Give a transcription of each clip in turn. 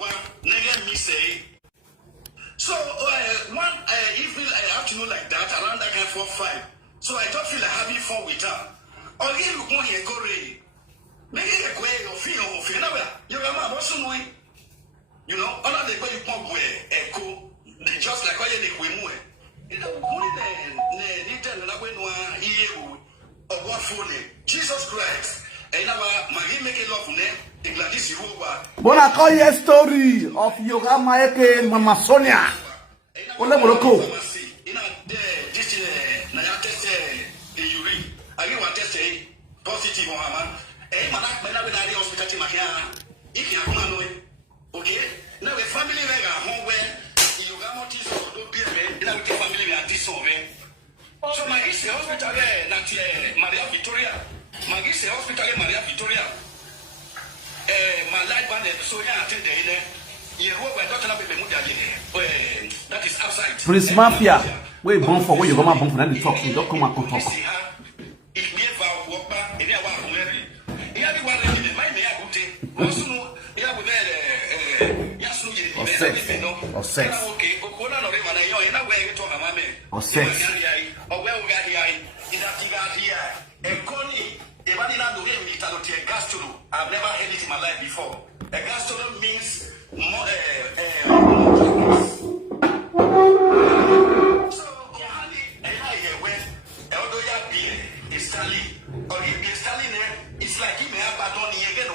one nigga me say. So one evening afternoon like that, around that kind of 4-5. So I don't feel like having fun with her. Or you look more here, go ready. Maybe a way or feel or feel. You're a man, what's on way? You know, all the way you pump where echo, just like all you make. You know, Jesus Christ. And now, my make a love name. Bona call your story of Yoga Maeke Mama Sonia. Ola Morocco. Positive man. Hospital if you are okay. Now the family home where you got notice or don't be a family are disobey. So my hospital Maria Victoria. My hospital Maria Victoria. My life band Sonia attended that is outside. Prince Mafia. Where you born for? Where you come born for? Then you talk. You don't come and talk. Or sex. Or sex. I've never heard it in my life before. A gastro means more. So, it's like he may have done again.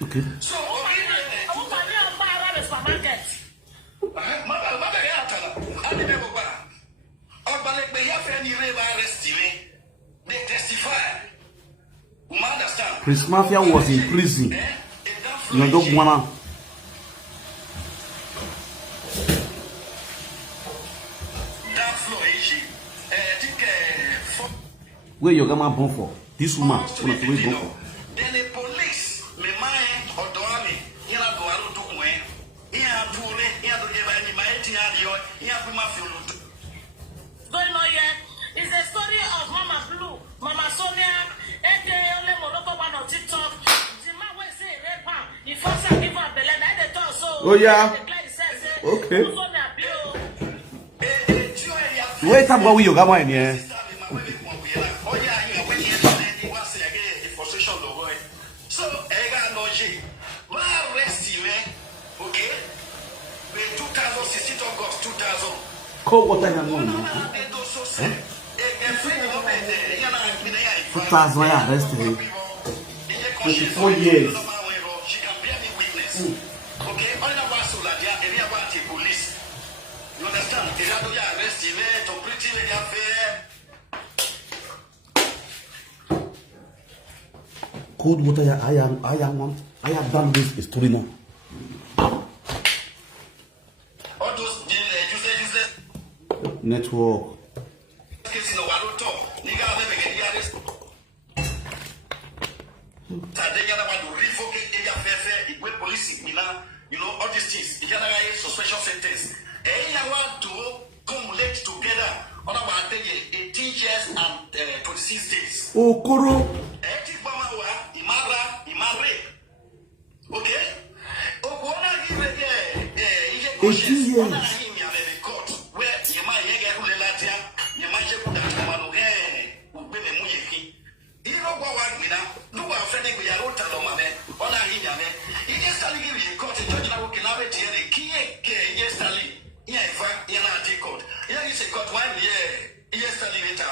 Okay. So, they testify. Prince Mafia was in prison. You don't wanna. Where your grandma born for? This woman. Then the police, me mind or doami, you know, do I do when? Yeah, do it. Yeah, do give any my 18-year-old. Yeah, we must feel. Going on here is the story of Mama Blue, Mama Sonia, aka Monopo one on TikTok. The man will say Epa, he first give her the letter, they talk so. Oh yeah. Okay. Wait up, what you got in here? So, I no G. Well, rest okay? 2016 August 2000. Cold water and one. 2000, yeah, rest of it. 24 years. She can bear me witness. Okay? All the was so like area about the police. You understand? They have to arrest him to pretty lady affair. Cold water, I have done this story now. All those useless network. You know, all these things, you suspension sentence. And you want to cumulate together on about 18 years and 26 days. Oh, Koro. Okay? 18 years. Where you might get you might you know what we now? No one friendly we are out of my on a hidden. It is telling you a court in judgment working out a key, yes, Sally. Yeah, in fact, you're not a court. Yeah, you say court 1 year, yes, Sally later.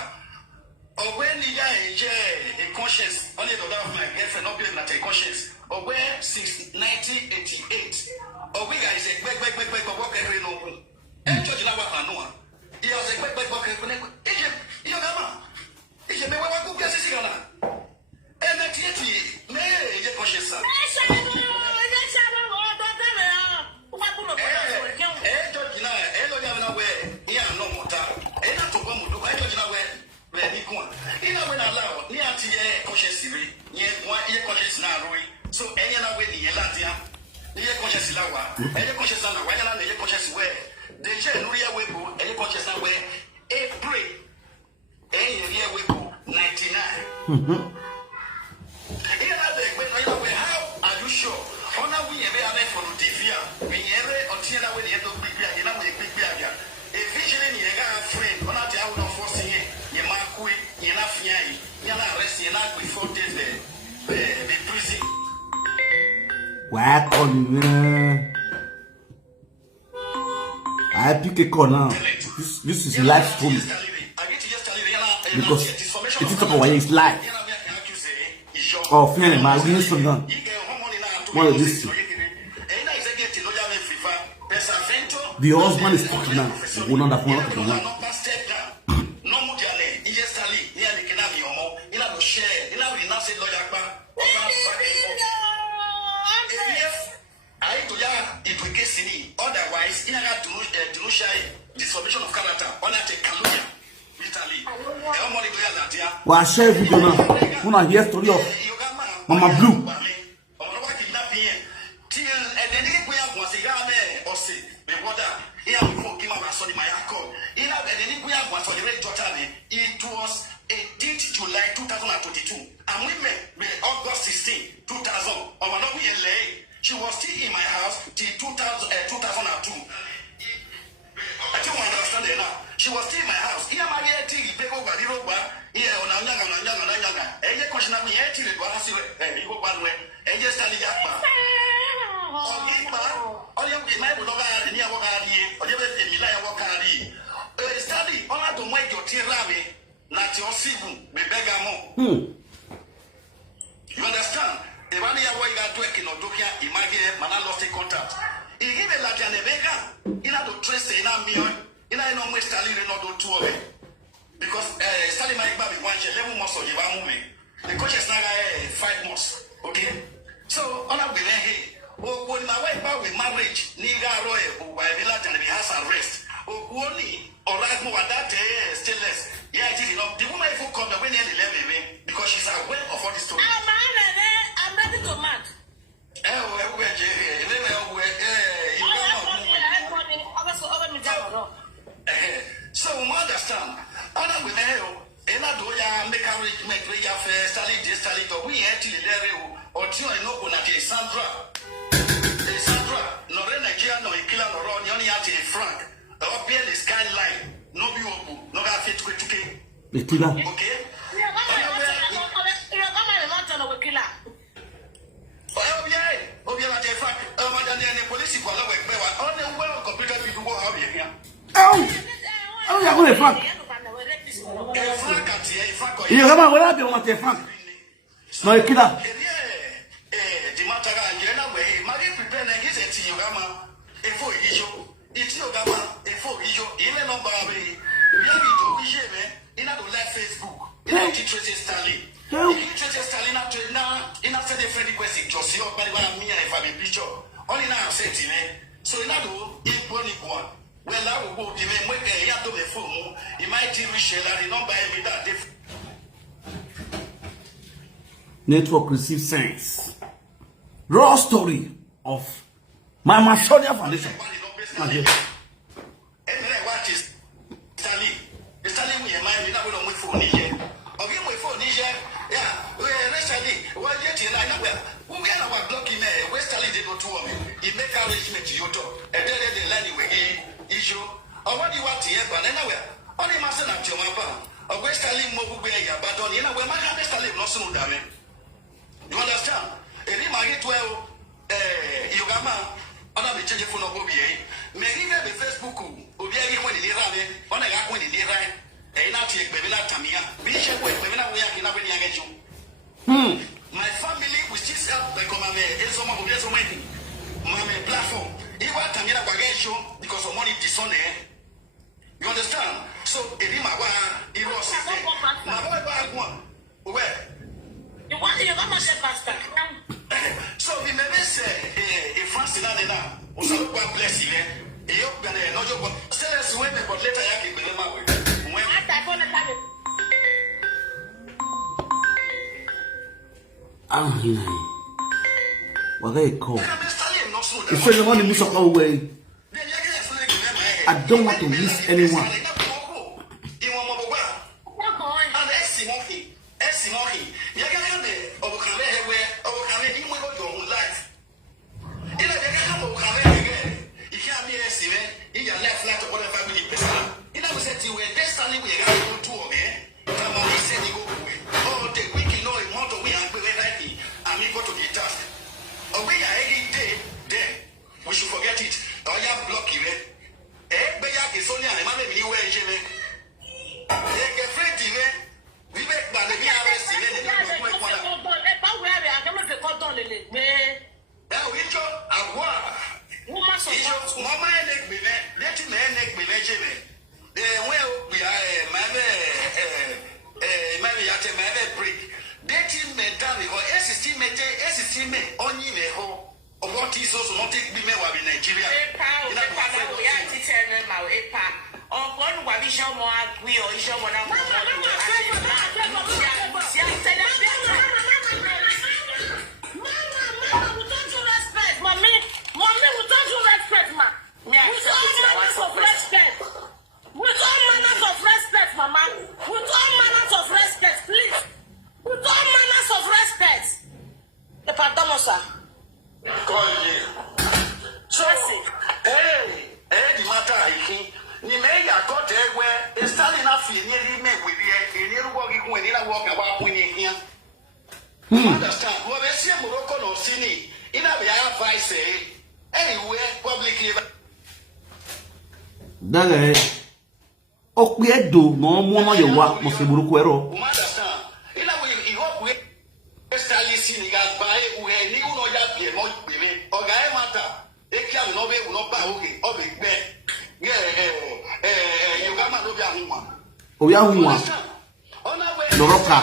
Or when the guy a conscience, only the of my girlfriend not being not a conscience. Or where since 1988. Or we guys say, back, walk every no. And judge Lawa. He was a back, walk every no. You know, if you may want to get a and that yet, may conscious. So any other way the Latia, the conscious lawa, any conscious where the Chenuria Weibo, any conscious where How are you sure? Ona we ebe ane for divia. We ere ontiela we ye do bibia, ye na we bibia ya. E vigile ni ega friend, ona te awu no force ye, ye makui, ye na fia yi, ye na arrest ye na before the prison. What on I pick a corner. This is live story. Because it is talking about it's live. Oh, feeling my wings from them. What is this? The husband is talking now. We're not that one talking now. Otherwise, in a dissolution of character, on a Kaluya, Italy. Well, I share video now. When I hear story of Mama Blue. It was 18th July 2022, and we met August 16, 2000. She was still in my house till 2002. I don't understand it now. She was still in my house. Here, my dear, till you take over the road, here on a young, and you question me, till it was you go one way, and just tell you that. All you get my dog, and you walk out here, or you let me lie walk out here. Study, all I don't make your tear rabbit, not your civil, be beggar more. You understand? The one year why you got working or doing, imagine, man, I lost a contact. He gave a lot of America, in order to trace in a million, in a no way, Stalin and not do two of it. Because Stalin might be 11 months or you are moving. The coach is not 5 months. Okay? So, all I will hey, when my wife with marriage, Niga Roy, who I will let and he has arrest. Only, or right more that still less. Yeah, it is enough. The woman who come the way near 11 because she's aware of all this story. I'm ready to match. So we understand. Other with and I do ya make a fair Stalin, we actually there or two and no one at Sandra. Sandra, no Nigeria, no killer, no Ron, only at Frank. Or Bill is kind line. No view, no fit quick. Okay? Oh, yeah, what Frank? You remember what happened with the Frank? No, you kill her. So in other words, well, I will go to him when they have to the phone. He might even share that number every day. Network receive sense. Raw story of Mama Sonia Foundation. Okay. What is Stanley? Stanley, we are my number with phone here. Of you, my phone here. Yeah, we're recently. Well, yet in another. We are our blocking there. Westerly did not to me. He make arrangement to you talk. And then they land you again. Issue. Or what do you want to hear? But anywhere. Only master at your mapa. Or Westerly mobile way, but on you know where my Westerly not so damn. You understand? And he might get well. Yogama. On a change for no Bobby. Maybe the Facebook. Obiagi when he ran it. On a yak when he ran. And not take baby like Tamia. We should wait. Maybe not we are going to get you. My family will still help like my platform. If I can get a show because of money dishonor. You understand? So if you was where? You want to go much faster. So we may say if France now, also God bless you. You can not joke. Still as women, but later I can be the man. When I want to have it. What they call? If you want to miss away, I don't want to miss anyone. you were destined we got to do okay. Come on, he said he go away. Oh, the week know a month we are going ready. I'm equal to the task. Oh, we are any day there. We should forget it. Oh, yeah, block you. But yeah, it's only a man of you where Jimmy. They get ready. We make by the arrested. Now, we go a war. Mama, let him make me Jimmy. Well, we are maybe at a man break. Dating me down or estimate only me home. Or what is also not take me in Nigeria. With all manners of respect, Mama. With all manners of respect, please. With all manners of respect. Epa Damosa. Call you. So, the matter I think. Ni me ya got where a Stalin of nearly met with the near walking when I walk about when you hear. Understand? What I see Morocco or Sini in a advice anywhere publicly. Dale. Okwedo no mo ye wa mo se buruku ero. Understand? In a way, you hope we Stalin Sini got by who ni uno ya be mo be o ga matter. E can no be no ba oge o be be. Yeah, you got my Nobia. Oh, Yahoo. Loroka.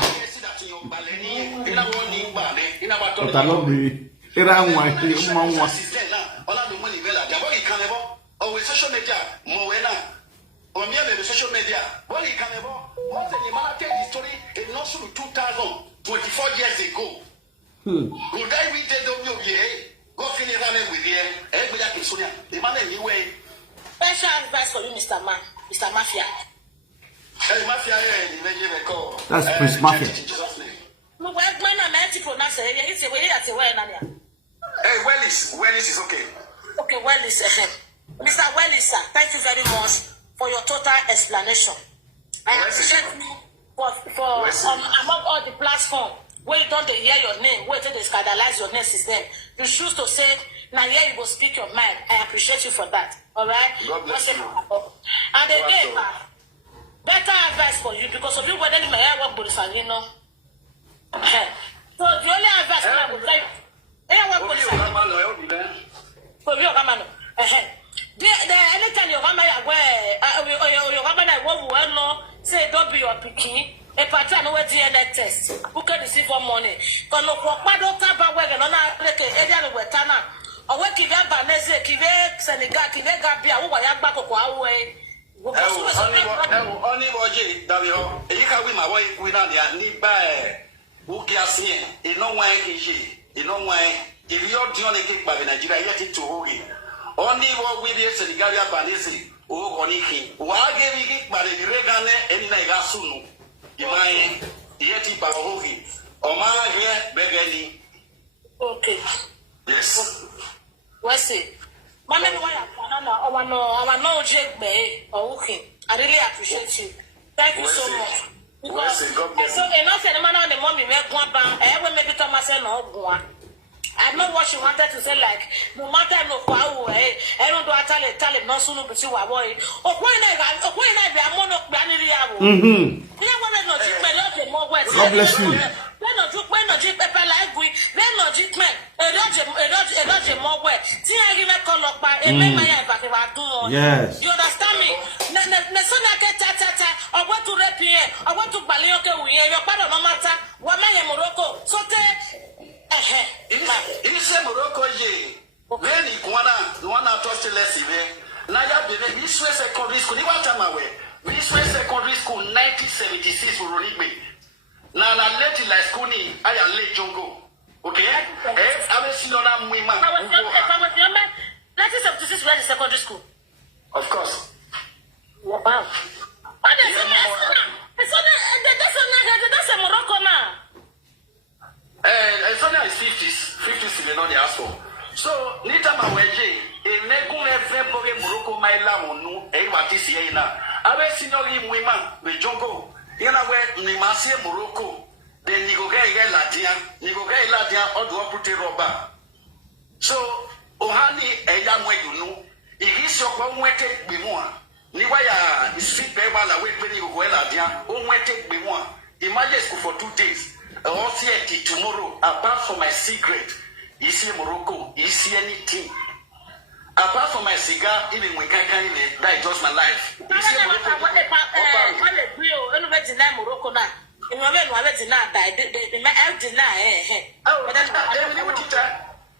Social media, or merely social media. Well, he can ever. Once a man tell the story, it not through 2024 years ago. Would I read the go finish running with you? Everybody is Sonia. The man anyway. Special advice for you, Mr. Man, Mr. Mafia. Hey, Mafia, that's Prince Mafia. No, well, when I'm anti-pronounce it, it's a way that's a way. Hey, Wellis is okay. Okay, Wellis, Mr. Wellis, sir, thank you very much for your total explanation. I appreciate you for among all the platforms where you don't hear your name, where they scandalize your name system. You choose to say, now here you go speak your mind. I appreciate you for that. All right? God bless you. And again, better advice for you because of you whether you may have work with you know. So the only advice I would tell you, for you, Ramano. Anytime your Ramano say don't be your picky. A pattern where DNA test. Who can receive for money? Because no quadro taba where no like area with Tana. Or where Kiva Banese, Kive, Senegal, Kive Gabia, who I have back of Huawei. Only Roger, W. You can win my way without the need by who cares here. In no way is she. In no way. If you're the only thing by Nigeria, yet it to Hogi. Only what we did Senegal Banese, or Oniki. Why gave it by the Regane and Nagasunu? Imai yeti pa hogi oma here begani. Okay. Yes. What's it? Mama, I know Jake Bay or okay. I really appreciate you. Thank you so much. Because so enough and man on the mommy make one bang. I ever make it to myself no one. I know what she wanted to say, like, no matter no power, I don't do a tell it, no sooner, but you are boy. Or when I be a monarch, Banny. God bless you. When not drip pepper like we, then not drip man, a dodge more wet. See, I give a call up by a man, but if I do. Yes. You understand me? Sonia get tata, I want to rep here, I want to Balioke, your father, no matter what my Morocco. So, Ise Morocco ye. When you wanna talk to less even. Now you believe this was secondary school. You want away. This was secondary school 1976 for Rolling. Now I let it like school ni I am late Jongo. Okay? I will see on a woman. 1976 went to secondary school. Of course. Wow. That's a Morocco now. Sonia is 50s in the asshole. So, Nita Maweje, a Negum every Morocco, my lamonu, a Matisia. I will senior women, the jungle. You know where Nimasi Morocco, then Nigoga Ladia, or do put a rubber. So, Ohani, a young way you know, it is your one way take me more. Niwaya is fit by while I wait when you go Ladia, one way take me more. Imagine school for 2 days. I'll see it tomorrow, apart from my cigarette. You see Morocco, you see anything. Apart from my cigar, even when I can't live, that is just my life. You see Morocco.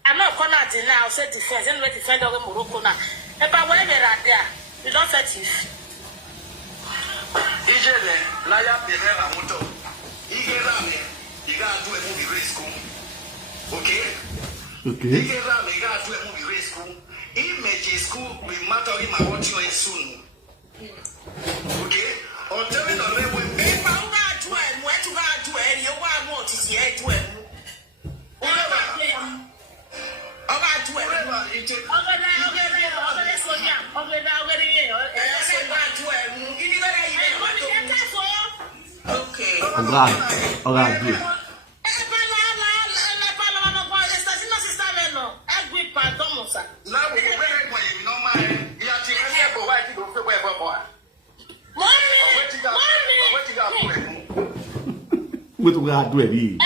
I'm not going to now say defense, and let defend over Morocco now. If I went there, you don't set it. Ijele, Naya Pirela Moto. Igerame, you got to do a movie race school. Okay? Okay. Igerame, you got to do a movie race school. Image school will matter in my watching it soon. Okay? Or tell me the way when people are to it, where to go to it, you want more to see it to it. What we are doing?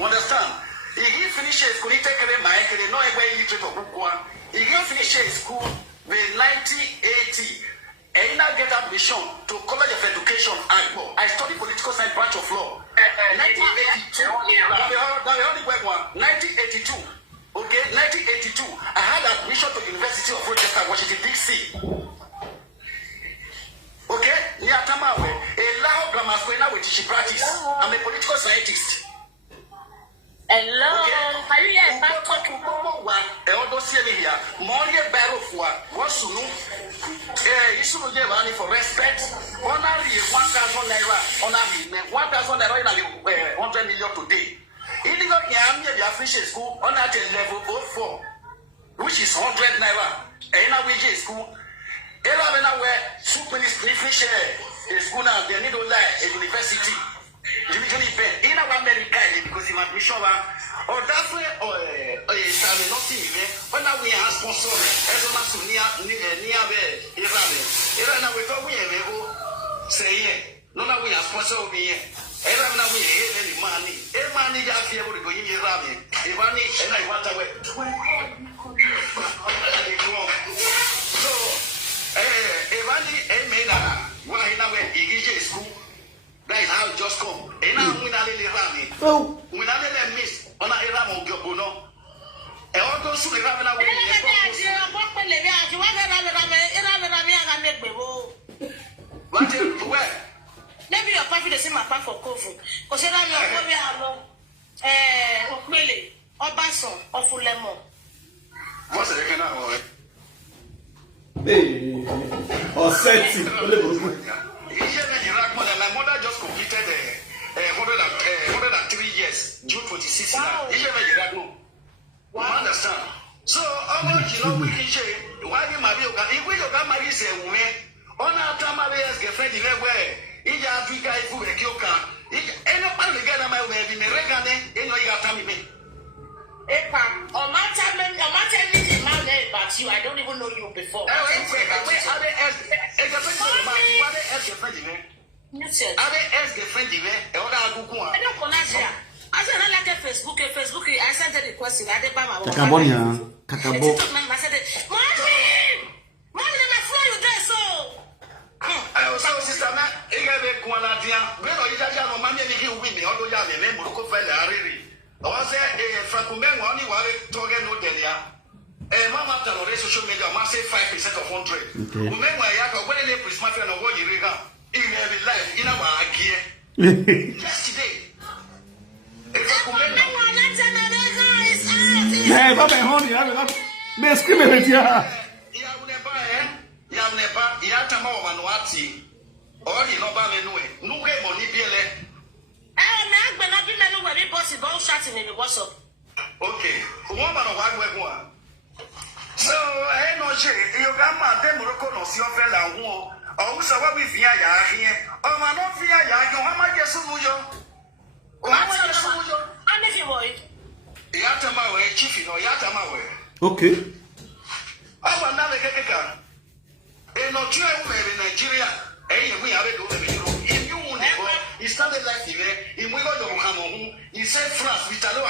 Understand? If he finishes school, he take a mic, and no way you to book one. If he finishes school with 1980, and now get admission to College of Education, I study political science branch of law. 1982, the only one, 1982. Okay, 1982, I had admission to University of Rochester, Washington, D.C. Okay, near Tamawe, a Lao grammar school now with she practice. I'm a political scientist. Hello, are you here? Back to one, a other city here, more barrel for what's new. You should give money for respect. Honorary 1,000 naira, honorary 1,000 naira, 100 million today. Illegal Yamia, the official school, on at level 04, which is 100 naira. And now we school. Ella where super ministry fish a school now, they need to lie a university. In our America, because in admission, or that way, or not see me, but now we are sponsored as a Sonia near Iran. Iran, we thought we have say, no, now we are sponsored here. Iran, now we have any money. Every money that we able to go in Iran, Irani, and I want away. So, Irani, made a why now in school. That is how it just come. And now we not really run. Oh, we not really miss on a Iran or Gabono. And all those who have an away. Maybe your coffee the same apart for coffee. Because you have Okmele, Obason, or Fulemo. What's the kind of hey, or setting. My mother just completed 103 years, June 26th. Wow. Understand? So, we can say, why you marry? If we don't marry, say, on our time, girlfriend in where in Africa, if we any man together, my way, in a regane, in your family. Epa, or matter me, but you, I don't even know you before. I said, I like a Facebook, I sent a request. I did by my Cacabonia, Cacabo. Mommy, I fly you there, so. I was our sister, I when you got money, you win me, although you have a name of Coffee. I was a Francomen, only one talking no delia. A mama on social media must say 5% of 100. Women were young, when they put my friend of what you regard in every life in our gear. Yesterday. Hey, Papa, honey, I'm screaming with you. Yamnepa, Yatama Manuati, or you know, Bame, no game on Nibiele. I'm not going to be possible. Shouting in the WhatsApp. Okay. Woman of one. So, I know you got my Demoroco no see your fella who also what we fear here. Oh, man, not fear ya. How much you so much? I'm if you boy. Yatama way, chief, no Yatama way. Okay. I want another keka. In Nigeria, we have it. If you want he started like in we got Hamo, he said France, we tell you,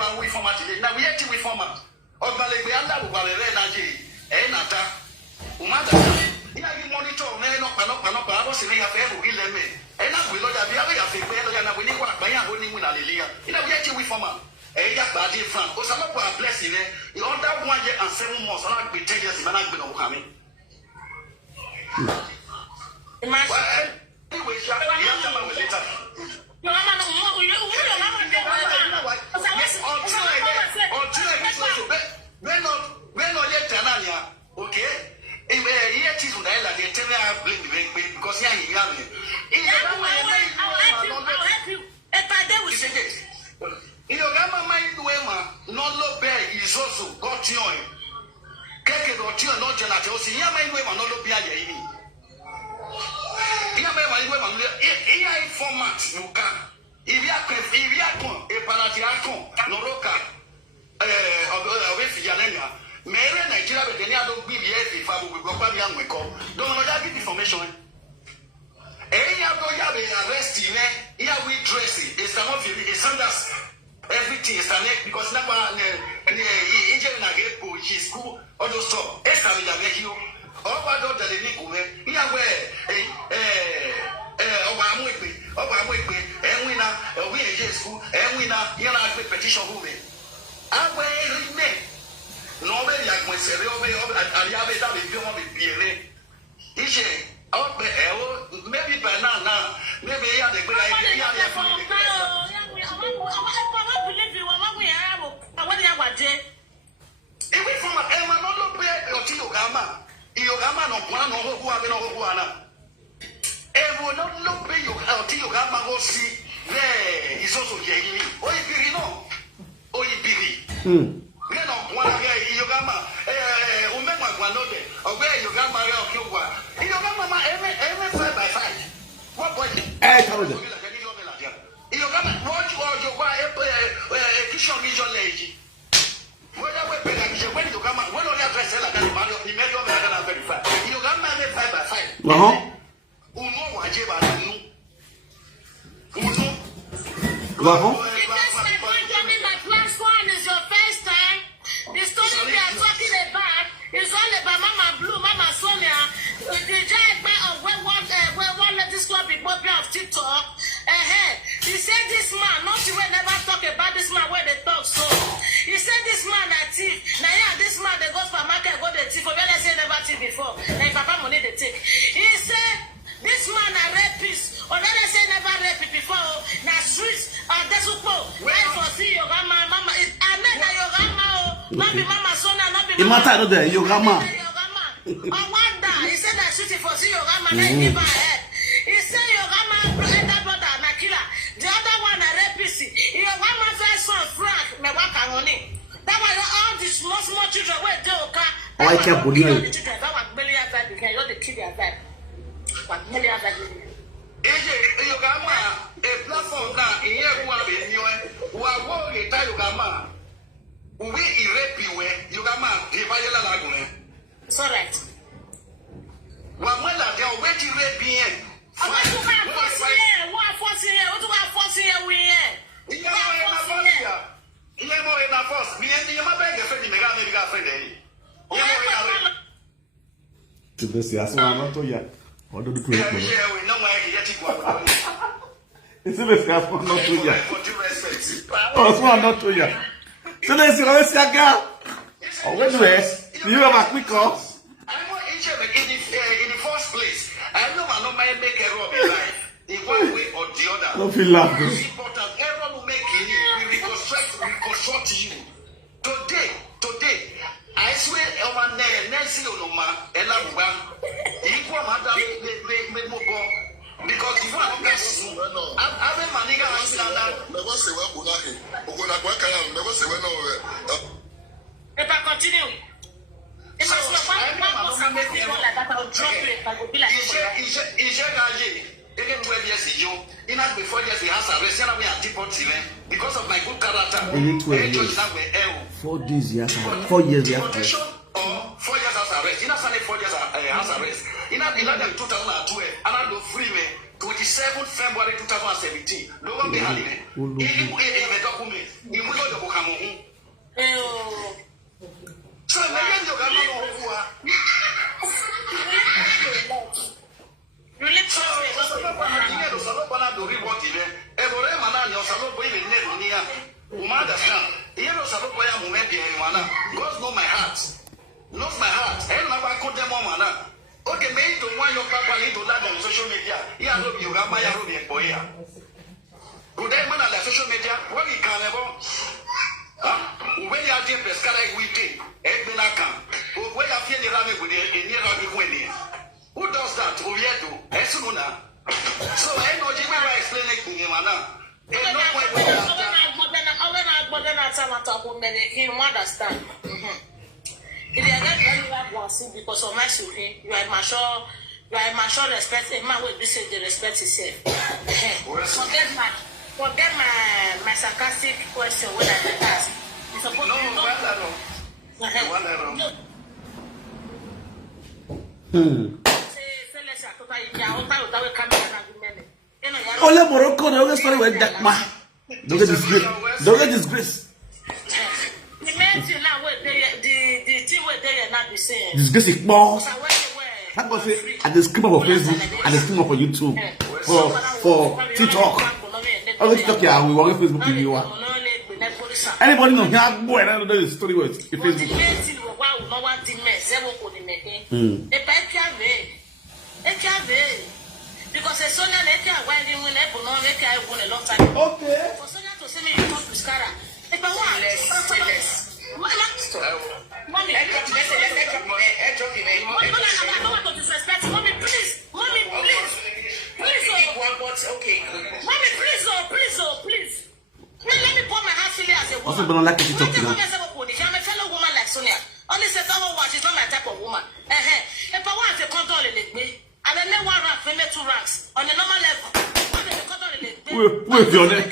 now we format it. Now we have to reformat. Or Baleanda, Valera, Nata, Umata. Here you monitor, man, I was in a fair will let me. And now we look at the other thing, and we need one by a winning with Alia. You know, we have to reformat. Badi France, Osama blessing it. You under 1 year and 7 months, I'll be 10 years in Management coming. Anyway, format you can. If you are a Panatiaco, Noroka, Mary Nigeria, but any other BBS if I will go back young we call. Don't know that information. Any other yabe arresting, here we dressing, it's some of you, it's Sanders. Everything is connected because never Indian Nagapo, his school, all those stuff. Escalate make you. All about the Nico, here and winner, we are school, and winner, you're not a petition woman. I wear me. Nobody like myself, I have it, if you want to be a maybe by now, maybe I have a good idea. If we from a Emma, no pay or Tiyogama, Yogama, no one or who have no one. Ever not pay you out Tiyogama go see. There is also Jamie. Oh, you know, oh, you we are not one again, Yogama, Umema, one other, or where Yogama, Yogama, every 5 by 5. What was it? I told you. Yogama, what you are your wife, Kishon Vision Lady. When you come out, when you have to sell a man, you made your man verify. You got married 5 by 5. Uno, Wajeba, Uno. My last one is your first time. The story we are talking about is all about Mama Blue, Mama Sonia. The giant man of where one let this club be popular of TikTok. He said this man, not you will never talk about this man where they talk so. He said this man a thief. Now yeah, this man they go to the market go the thief. But when I say never thief before, like Papa money they take. He said this man a rapist. Or when I say never rape before, now streets are desupo. Right for see your grandma, mama. I mean that your grandma, not be Mama Sonia, not be Mama. Your grandma. I wonder. He said that shooting for see your grandma. Now give her head. He said your grandma elder brother Nakila. The other one a rapist. Your grandma first son Frank. Me waka money. That was all the small children where they oka. I can't believe it. That was barely outside because you the kid outside. But barely outside. Yogama, a platform now, in here who have been who are working at Yogama. We rape you, Yogama, the Viola Lagune. It's all right. Wamela, they are waiting rape here. What do I force here? We in a force. Me and your mother, your friend, your friend. To this, yes, I'm not yet. What do you do? It's a bit of not to yet. Oh, so I'm not to yet. So let's see, let's see, girl. Oh, wait, you have a quick call. In the first place, I know I don't mind make a error in life, in one way or the other. Don't feel like this. It's important. Error will make it. We reconstruct you. Today, I swear, Nancy Onoma, Ella, equal madam, because If I continue, if I will be like before years we have arrest, we are deported because of my good character. 4 days, yes. 4 years, yes. 4 years house arrest. In a 4 years house arrest. In a 2012, and I do free me 27 February 2017. No one behind me. So God knows my heart. Knows my heart. Okay, maybe to want your papa to land on social media. Yeah, no, you got my Arabian boy. Good day, man, on the social media. What we can ever. When you are doing pesca like we did, when you are feeling running with it, who does that? So I know you will explain it to him, understand. If you are not because of my suffering, you are mature, respect, a man will be said the respect himself. Forget my sarcastic question when I ask. It's supposed to Ole Morocco, they always start with that man. Don't get disgrace. Don't get disgrace. The thing where they are not the same. Disgrace is more. That was it. At the screamer for Facebook, at the screamer for YouTube, for TikTok. All the TikTok here, we want Facebook in you. Anybody know here? Boy, I don't know the story was Facebook. Because a Sonia let her when you will never know make I won a long time. Okay. For Sonia to say me you talk to Scara. If I want less. Mommy, I don't want to disrespect. Mommy, please. Mommy, please. Please, okay. Mommy, please, please. Let me put my heart feeling as a woman. Also, don't like it to talk to them. I'm a fellow woman like Sonia. Only say fellow watch is not my type of woman. If I want to control it, me. And then 1 rank, maybe 2 ranks on the normal level. Wait, your name.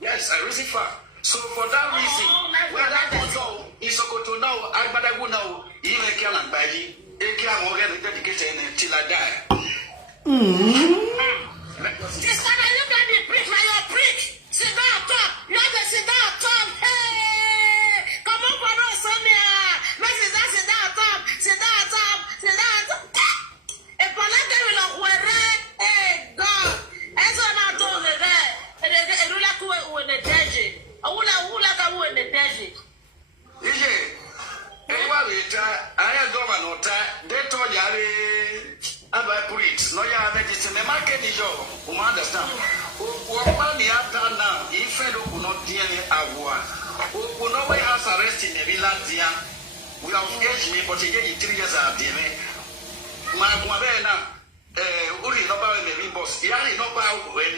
Yes, I really far. So for that reason, when I don't know, it's okay to know, I would know, even can and by you, they can already dedicated until I die. This one, I look at the prick, my prick. Sit down, top. You have to sit down, top. Hey, come on, for us, Sonia. Let's sit down, top. Sit down, top. Sit down, top. If I let them know where, hey, God, as I'm not doing it, and you like who in the desert. I would like who in the desert. I don't know, they told you. About police, no, you have medicine. The market is your, who understand. What money after now, if I don't not deal with our who know why has arrested the villa, we have engaged me, but again, 3 years are dear. My Guarena, Uri, no power, maybe boss, Yari, no power, when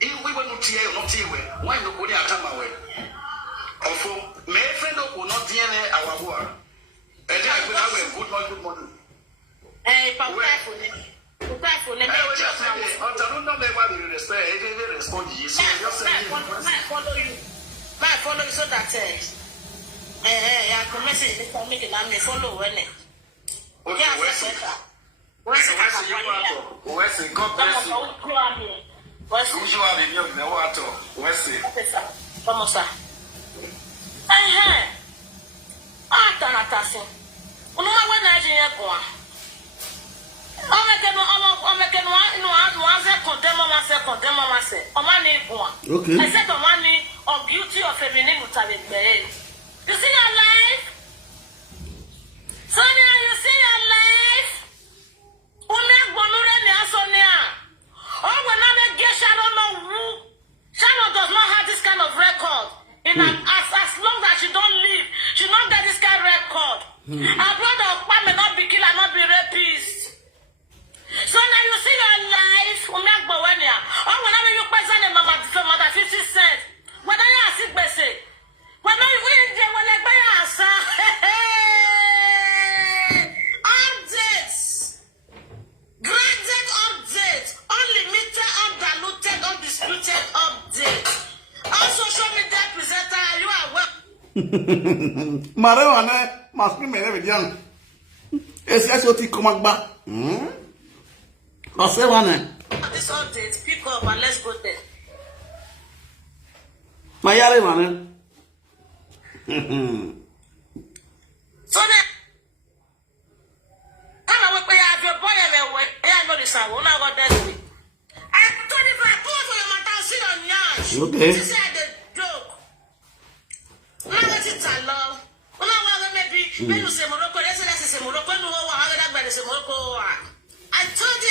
we were not here, not here, why nobody at time away. Of my friend who not DNA our war. And I will have a good morning. Hey, Papa, for the I don't know why you respect. I didn't respond to you. So follow you. I follow you so that I can message me for me to follow when it. Okay, where's the God bless you? Where's the water? Where's the Vamos lá. Ah, tá na taça. O não é na dinheiro com a. Ome que não hace condemn myself. O mani com a. Okay. I said the money of guilty of feminism with me. You see your life? Sonia, you see your life? Ome bonure ni Sonia. Oh, when I get Sharon no who. Sharon does not have this kind of record. As long as she don't live, she don't get this kind of record. Her brother OKPAMEN not be killer, not be rapist. So now you see your life, oh, when you present a mama 50 cents, when I ask it, when I win, they will let me answer. Updates, granted updates, unlimited, undiluted, undisputed updates. Also show me that presenter, you are welcome. Marijuana must be made with young. It's what he come back. I say one. This update, pick up and let's go there. My yare man. So then, I know what have your boy ever went. I know this. I will not go that way. I told you I call for your matter, sit on yash. Okay. She said the joke. Now let it alone. Maybe you say Morocco, let's say Morocco, no one other than Morocco. I told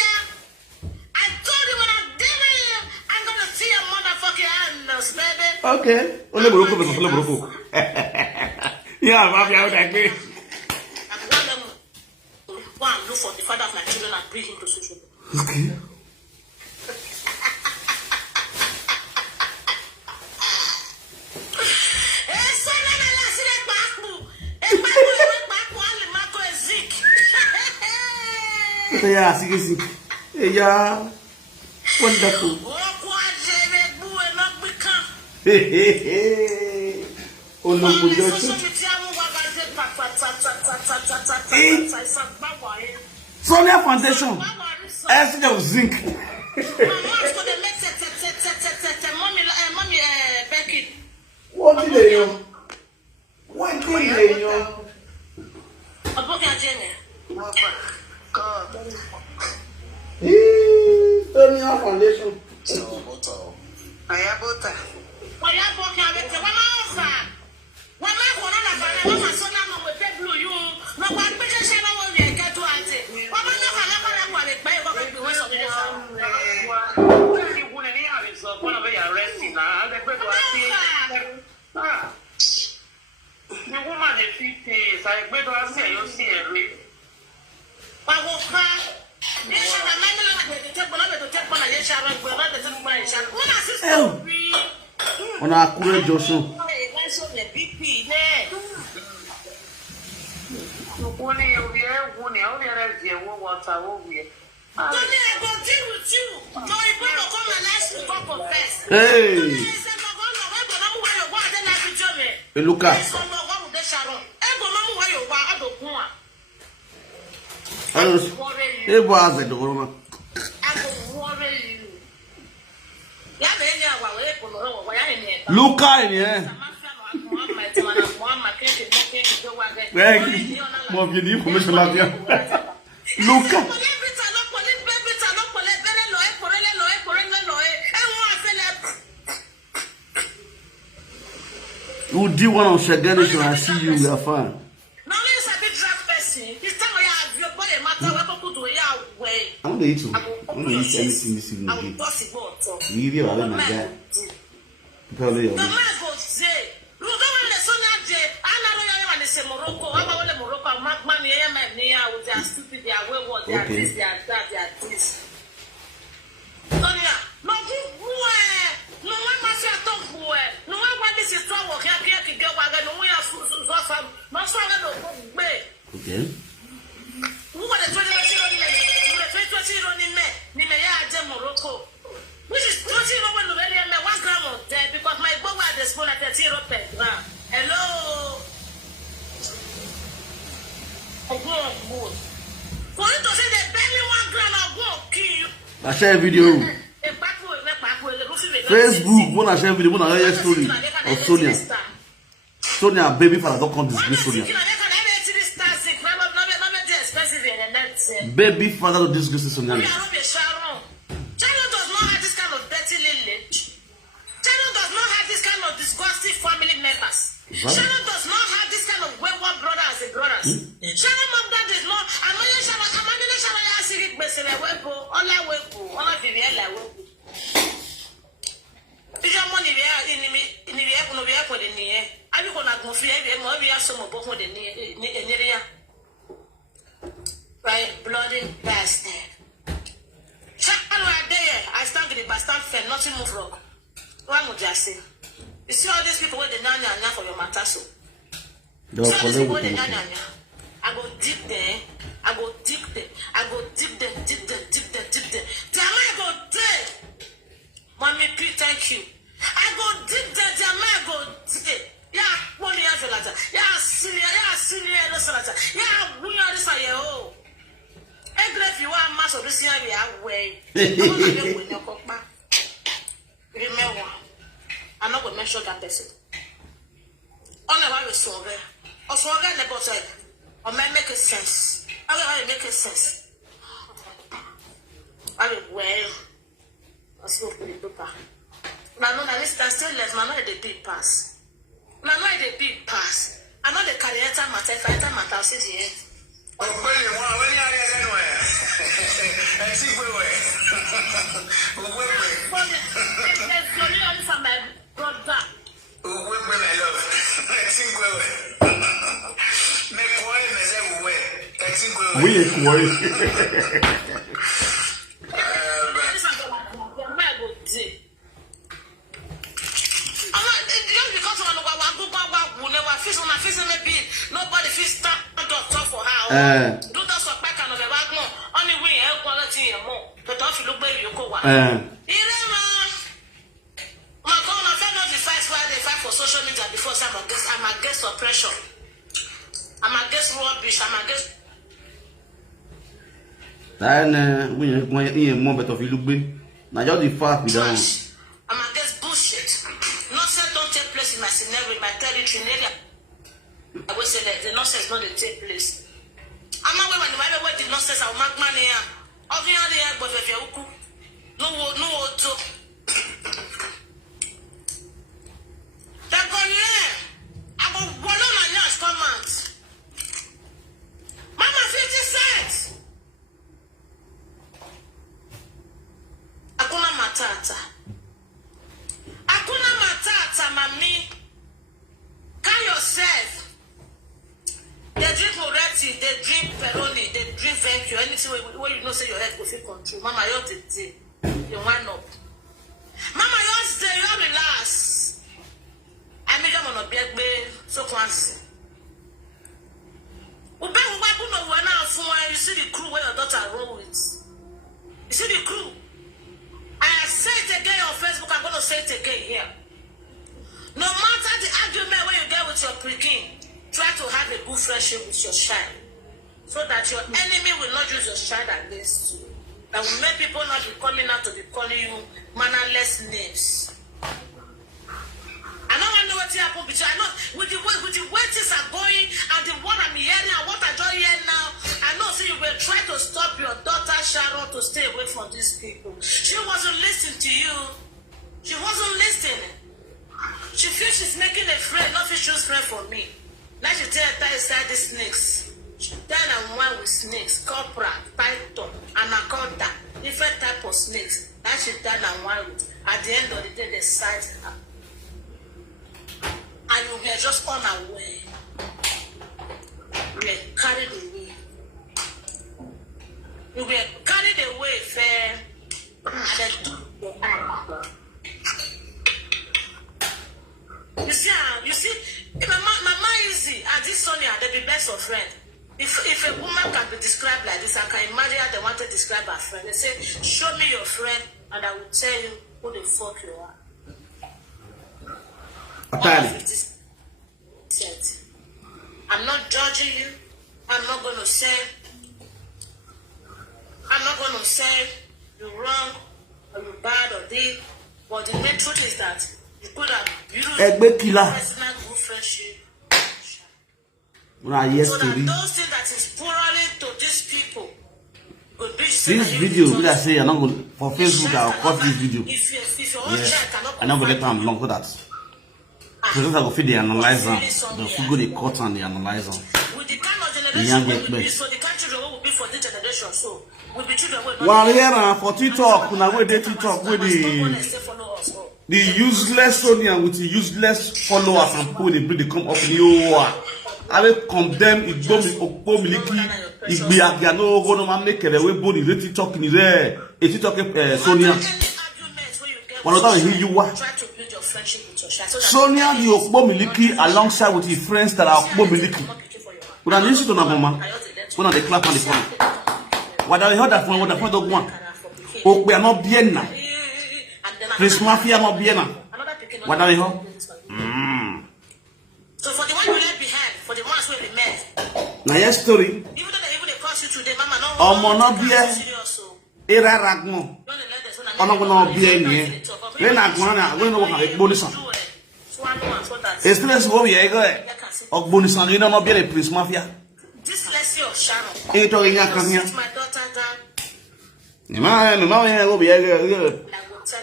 you when I'm doing you, I'm gonna see your motherfucking hands, baby. Okay. Only Morocco, but only Morocco. Yeah, mafia would agree. One, look for the father of my children and bring him to social. Okay. Yeah, see. Yeah, wonderful. Oh no, Sonia Foundation. As of zinc. What did they know? What did they know? Sonia Foundation. On a couru Joshua. Hey, look at Luca in here. More of you information out here. Luca. You do one of Shagani, so I see you, we are fine. I'm going to eat anything this evening. Leave you alone like that. Probably your farm. No so I don't go. Okay. Who want the 20 running men? Ni me ya Morocco. Which is 20 when you very 1 gram of dead because my boy had the spoon at 30 per gram. Hello. For you to say they barely 1 gram of go kill you. I share a video. Facebook, when I share a video, when I hear a story of Sonia. Sonia, baby father, don't come disgrace Sonia. Baby father, don't disgrace Sonia. Sharon does not have this kind of dirty lineage. Sharon does not have this kind of disgusting family members. Right. Sharon does not have this kind of wayward brother as a brothers. Sharon mom that is not. I'm not Sharon. I'm not Sharon. I see it. Best in the web. All I web. All I feel like web. If your money be in the air, no be for the near. I be gonna go free. We have some more than the area. Right, bloody bastard. Sharon right there. I stand with the bastard fan. Nothing move wrong. What would you say? You see all these people with the nanya for your mataso. So these people with the nanya. I go deep there. I go deep there. I go deep there. Damn, I go there. Mommy P, thank you. I go deep there. Damn, I go there. Yeah, 1 year for that. Yeah, senior. Yeah, we are this year. Oh, if you are mass of this year, we are way. Remember. I'm not going to mention that person. Only why we saw there. Or so again, the boss said, or may make a sense. I will make a sense. I will well. I spoke with the paper. Now, no, this is still left. Now, the big pass. Now, the big pass. I know the career matter, fighter matter, says here. Oh, when you are anywhere. I see where. Brother. My love. Nobody feels stand up for how. Do that so back and the back more. Only we help quality and more. But don't you look baby, you go one. For social media before I'm against oppression. I'm against rubbish. I'm against. Now just the fact we don't. I'm against bullshit. Nonsense don't take place in my scenario, in my territory. I will say that the nonsense don't take place. I'm not when the nonsense I'll make money here. Obviously, but if you no. Mama 50 cents. Akuna matata, mami. Can yourself. They drink Moretti, they drink Peroni, they drink Venture. Anything where you know say your head will feel control. Mama, you're the day. You wind up. Mama, you're stay, you relax. I make them on a big bay, so fancy. You see the crew where your daughter roll with. You see the crew. I have said it again on Facebook, I'm going to say it again here. No matter the argument when you get with your pre-king, try to have a good friendship with your child. So that your enemy will not use your child against you. That will make people not be coming out to be calling you mannerless names. I don't know what happened, but I know with the way things are going and the what I'm hearing and what I don't hear now, I know so you will try to stop your daughter Sharon to stay away from these people. She wasn't listening to you. She wasn't listening. She feels she's making a friend, not she choose friend for me. Now she tell her inside the snakes. She tell her one with snakes, cobra, python, anaconda, different type of snakes. Now she tell her one with. At the end of the day, they sight her. And you were just unaware. You were carried away. You were carried away, fair. And then took your eye. You see, my mind easy. And this Sonia, they be best of friend. If a woman can be described like this, I can imagine how they want to describe her friend. They say, show me your friend, and I will tell you who the fuck you are. I'm not judging you. I'm not going to say you're wrong or you're bad or this. But the main truth is that you could have used personal good friendship. So that those things that is pouring to these people could be this video, we are saying, I'm not going for Facebook. I'll cut this video. If your own child cannot, I'm not going to let them long for that. Because I go feed the analyzer, the figure they cut and the analyzer. with the kind of generation we will be, so the kind of children will be for this generation. So we'll be children will not. Well, here for TikTok, now we did TikTok with the useless Sonia with the useless followers and people they come up in you. I will condemn it. Don't be miliki. It be a no go no man make we body the TikTok in there. A TikTok Sonia. One of them hear you what? Sonia the Okpo miliki alongside with his friends that are Okpo miliki. When I listen to Nagoma, when they clap on the phone. What I heard that phone, what the phone don't want. Oh, we are not bien now. Chris Mafia not bien now. What I heard? So for the one you left behind, for the ones who be met. Now your story. Even though they cross you today, Mama, no. Omo no bien. Era ragmo. Omo no bien ni. We na gwana, we no work avec bonus. Est-ce que we go e? Ok bonus ni no bien le Chris Mafia. This lesson of Sharon. E to nya kan ya. My daughter down. Ni ma we go bien go.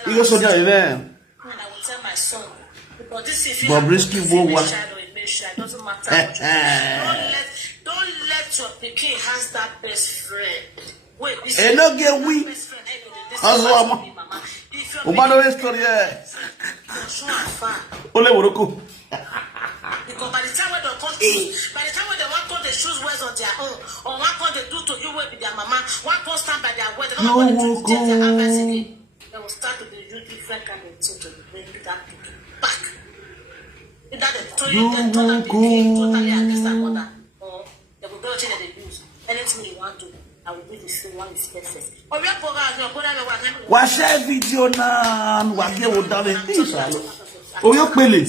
You go so there. And I will tell my son. But this if you Bobrisky Wowa. It doesn't matter. Don't let your pikin has that best friend. Wait, this E no get we. best friend. Azwa. O ba no story e. Ole woroko. Because by the time when they come they want to they choose words on their own, or one come they do to you with their mama, one come stand by their word, they don't want to change their advice again. They will start to be different kind of thing to bring that pikin back. Either they totally against that mother, or they will do what they use. Anything they want to, I will do the same one is perfect. Or we are going Wa share video na wa ge wo dale. O yo pele.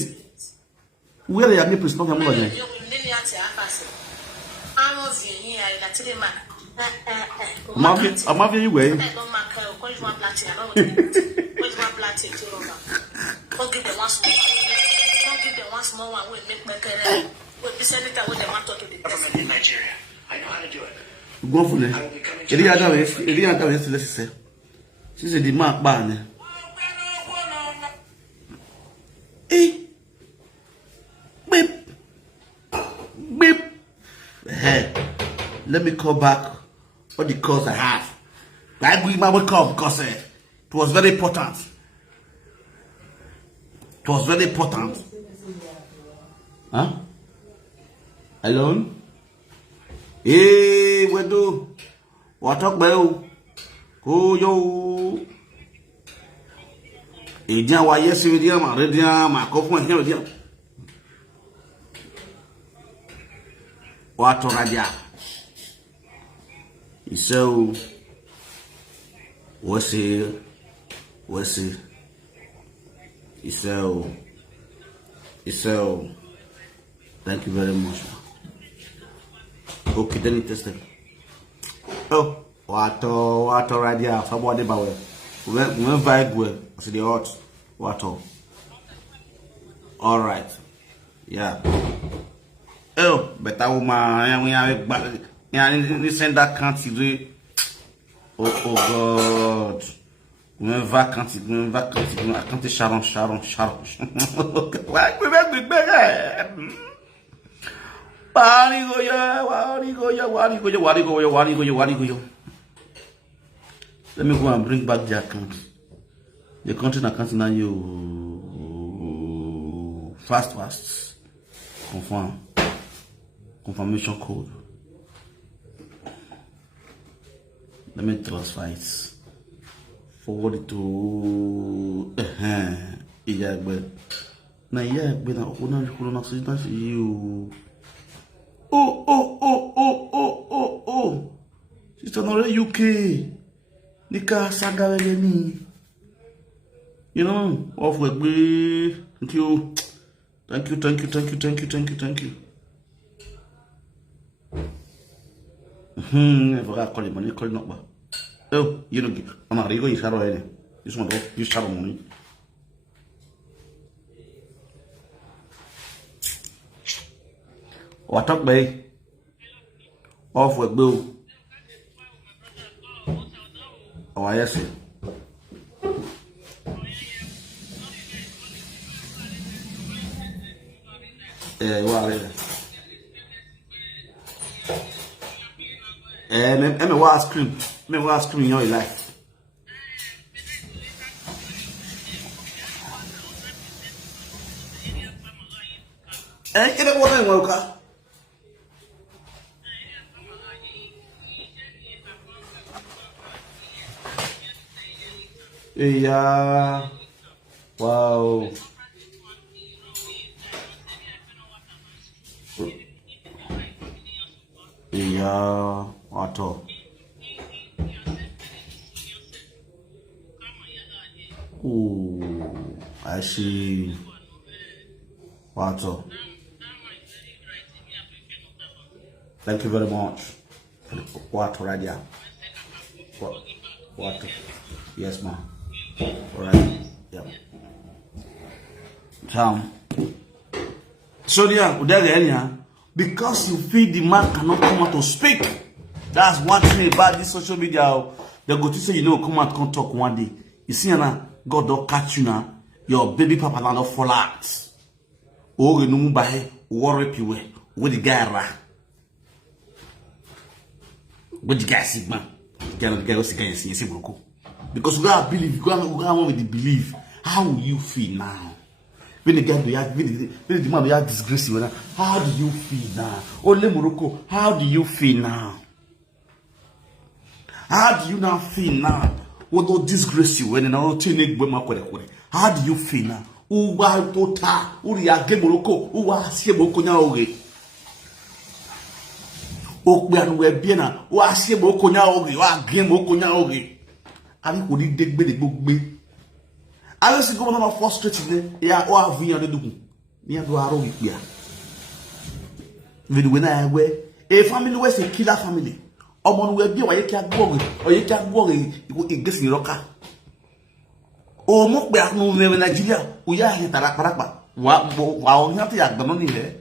Where ya ni Chris Mafia mo lo je. Mafia you way. Small one will make better. Will be sending that with the matter to the government in Nigeria. I know how to do it. Go for it. Eri ada we still say. She said the mark ban. Beep. Beep. Hey. Let me call back all the calls I have. I bring my call because it was very important. It was very important. Huh? Alone? Hey, what do? What talk about? Go yo. Idia wa yes we dia ma redia ma ko fun here dia. What radia? So what's it? So thank you very much. Okay, then it tested. Oh, what already? Somebody by way. We vibe well. I see the hot. What all right. Yeah. Oh, but I will send that country. Oh God. We vacancy. I can't Sharon. Why we make big? Wari go. Let me go and bring back the account. The country account now you fast. Confirmation code. Let me transfer it. Forward it to Na yeah, but na ona jukuru na sita you. Oh. Sister no UK. Nika saga ni. You know, off with me. Thank you. Thank you. Never got call money, call not. Oh, you know, I'm not going to Sharon any. This one, you Sharon money. What up, babe? Off with Bill. Oh, I see. Well, me was scream. Me was scream in your life. Get up what I woke up. Yeah. Wow. Yeah. What? Oh, I see. What? Thank you very much. What already? What? Yes, ma'am. Alright. Yeah. Sonia, because you feel the man cannot come out to speak. That's one thing about this social media. They go to say you know come out come talk one day. You see now, God don't catch you now. Your baby papa now don't fall out. Oh, you know by worry people with the guy ra. With the guy sigma. Because we gotta believe, we gotta with the belief. How will you feel now? When the guy when the man be disgrace you now, how do you feel now? Ole Morocco, how do you feel now? How do you now feel now? What do disgrace you when now teenage boy makwere? How do you feel now? Uwa tota, uri age Morocco, uwa sie Morocco nya oge. Okpe anu we bien na, uwa sie Morocco nya oge, wa age Morocco nya oge. Abi ko di degbe de gbogbe. Ayo si go na frustrated ya o avu yan de dugun. Ni ado aro ipia. Video na we a family we say killer family. Omo no we bi wa ye ki agbo o ye ki agbo igesi roka. O mo pe anu we Nigeria, o ya he tara parapa. Wa o yan ti agbono ni le.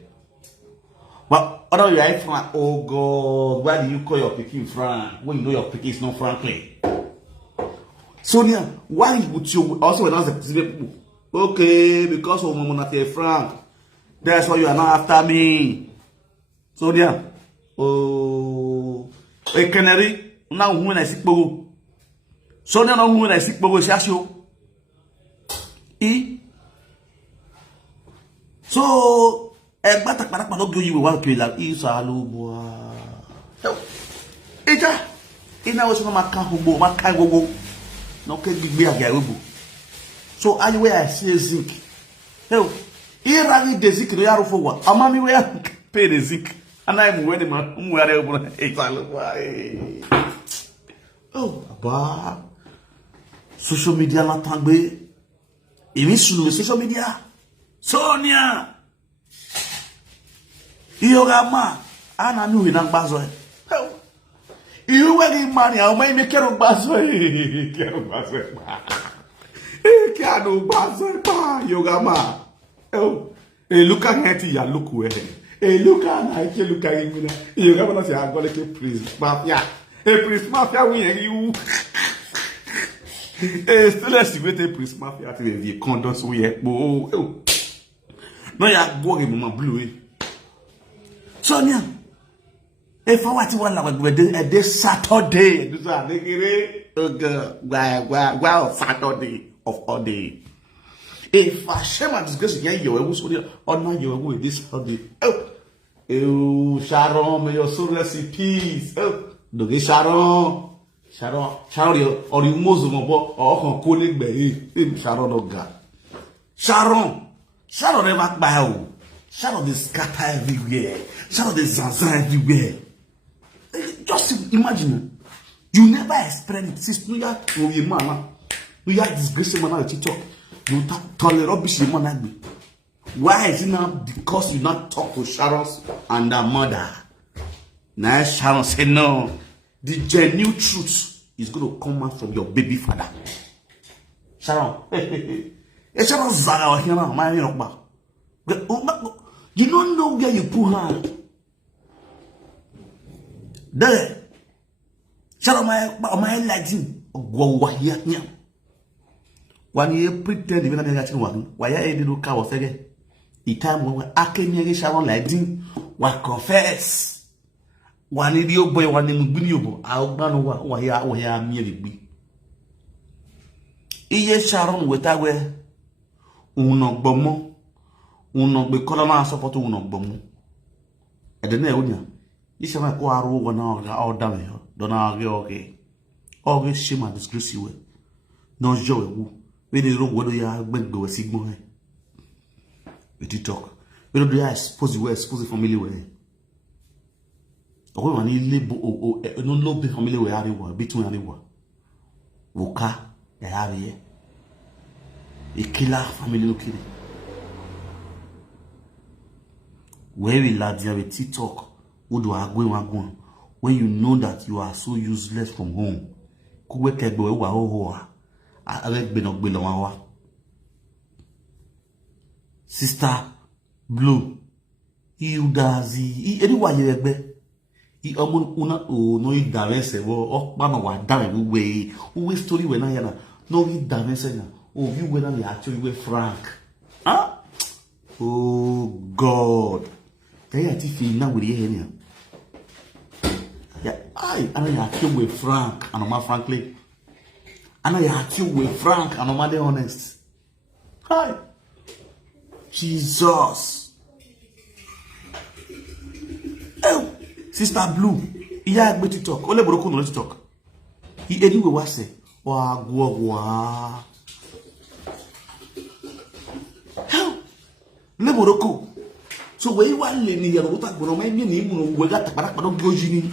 But other you are from, oh God, why do you call your pikin Frank when you know your pikin is not Franklin? Sonia, why would you also announce the people? Okay, because of Monate Frank. That's why you are not after me. Sonia, oh, a canary, now when I sick bogo. Sonia, now when I sick bogo, Shasho. So, a batak parak no go you will want to like Isaluboa. Eja, ina was no macahubo, macago. No can be a garubu. So I wear I say zinc. Hell, here I need the zinc, the arrow for what? A mammy wear pay the zinc, and I'm wearing my wherever. Oh, bah. Social media not tangbe. Emission social media. Sonia. Iyogama, ana nu hinangbazo. You wedding money, I'll make Kero Bazo. Kero Bazo. Kero Bazo. Yogama. Oh, look at ya look where. Look at I look at him. You never say I'm going to priest mafia. Priest mafia win you. Still estimated priest mafia to the condoms we have. Oh, no, you're going my blue. Sonia. If I want to one this Saturday, this Saturday of all day. If I share my disgrace, yeah, you will so honor your way this Saturday. Oh, Sharon, may your soul rest in peace. Oh, do Sharon, or you Muslim or colleague, Sharon, oh God. Sharon, Sharon never buy. Sharon dey scatter everywhere. Sharon dey zanzan everywhere. Just imagine. You never experience it. Since you are a man, you are disgracing man on TikTok. You tolerate rubbish the man like me. Why is it now? Because you not talk to Sharon and her mother. Now Sharon say no. The genuine truth is going to come out from your baby father. Sharon, Sharon Zara here now. My you don't know where you put her. There. Sharon, my lighting. Go here. When you pretend even that you're working, why I didn't cover again? The time when I came here, Sharon lighting, what confess. One idiot boy, one in Bunyobo, I'll ban why I merely be. Iye Sharon with that way. Uno bomo, uno be colonna support uno bomo. At the Neonia, you shall not go out over now, all damn, don't argue, okay. Always shame and disgrace you. No joy, we don't whether you are going to go a sigma. We did talk. We don't do expose you, expose the family way. Or when you live, no love the family way, anyone, between anyone. Woka, a harrier. A killer family looking. Where we lad you with TikTok, who do I go and when you know that you are so useless from home? Kuwe kegbe wa ho avec benok belonwa. Sister Blue, you dazi, anyone you egbe. I omun una o no I davese wo o mama wa dare we story we na yana no I davese na. Oh, you were not actually with Frank. Huh? Oh, God. Can you feel now with your hand? Yeah, I know with Frank, and I'm frankly. I know with Frank, and I'm honest. Hi. Jesus. Oh, Sister Blue. Yeah, I to talk. Ole broken no to talk. He anyway was say. Wa. Le Morocco. So where you want to learn your water, but no man, you need to go to the Gojini.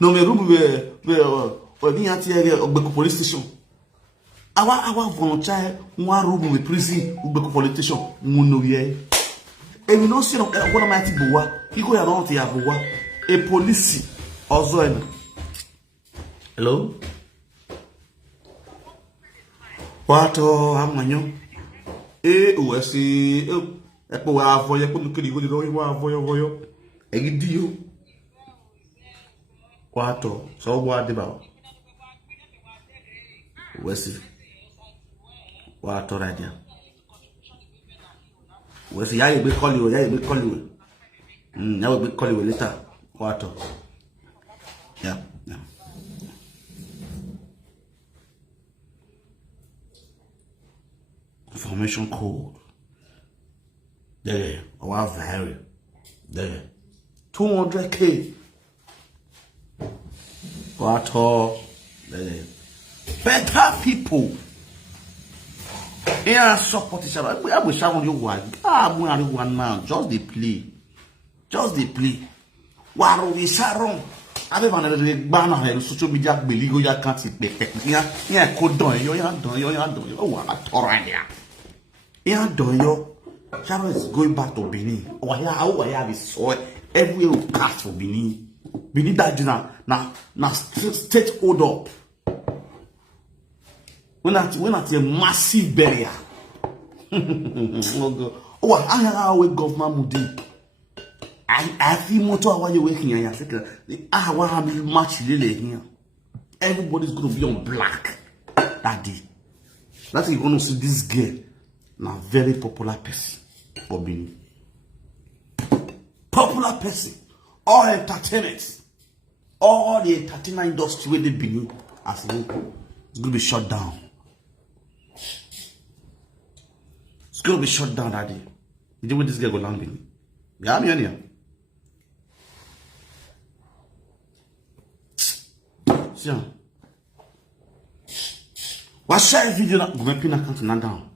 No, my room where we are here at police station. Our volunteer, one room with prison, Ubeko police station, Muno ye. And you know, see, one of my Tiboa, he go around the Aboa, a police also. Hello? What am I? Uesi, Epa wa voya quando que digo de voyo. Egidio. Quatro, só o guarda ba. Uesi. Quatro radia. Uesi ya be call you. Now we call you later. Quatro. Yeah. Information code. There, our value. There. 200K. What all? There. Better people. Yeah, support each other. I wish I want you one. I'm one now. Just the play. What we Sharon? I don't want to ban social media. Believe you can't see. Yeah, could do it. You're done. Oh, I'm torrent. Yeah, do Sharon is going back to Benin. How I have soil everywhere we cast for Benin. Benin that now state hold up. When at a massive barrier. Oh, I have government Mudi. I feel motor while you're working here. I want to match Lily here. Everybody's going to be on black that day. That's why you're going to see this girl. Now, very popular person for Benin. Popular person. All entertainers. All the entertainment industry where they Benin as well. It's going to be shut down. It's going to be shut down that day. You know where this girl go land Benin? Yeah, I'm here. See, what share video na go pin account na down.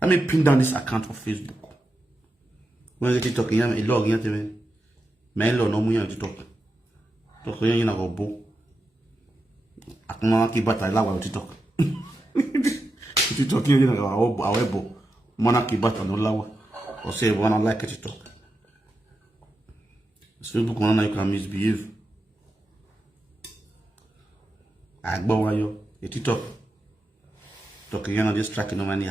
Let me pin down this account for Facebook. When you TikTok, you have a log in me. Mail no money on TikTok. TikTok, you na go bo. I can't keep but I love TikTok. TikTok, you na go bo. Monarchy but no lawa. Or say one like TikTok. Facebook one you can misbehave. I go why you TikTok. TikTok, you na this track no money.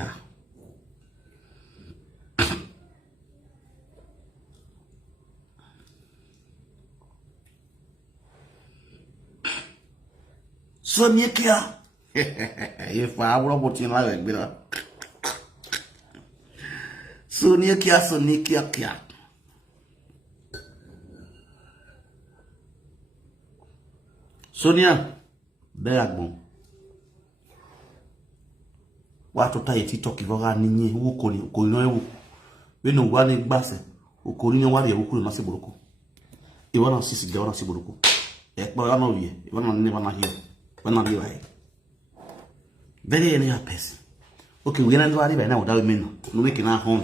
Sonia kia. If I were watching like better. Sonia kia. Sonia, there go. What to TikTok ivoga ninyi wuko ni ko no ewu. We no wa ni gbase. Okori ni wa re wuko na se boroko. Iwo na sisi de wa na se boroko. E pa na wie. Iwo na ni na here. Very any person. Okay, we're not doing it now without me. No making our home.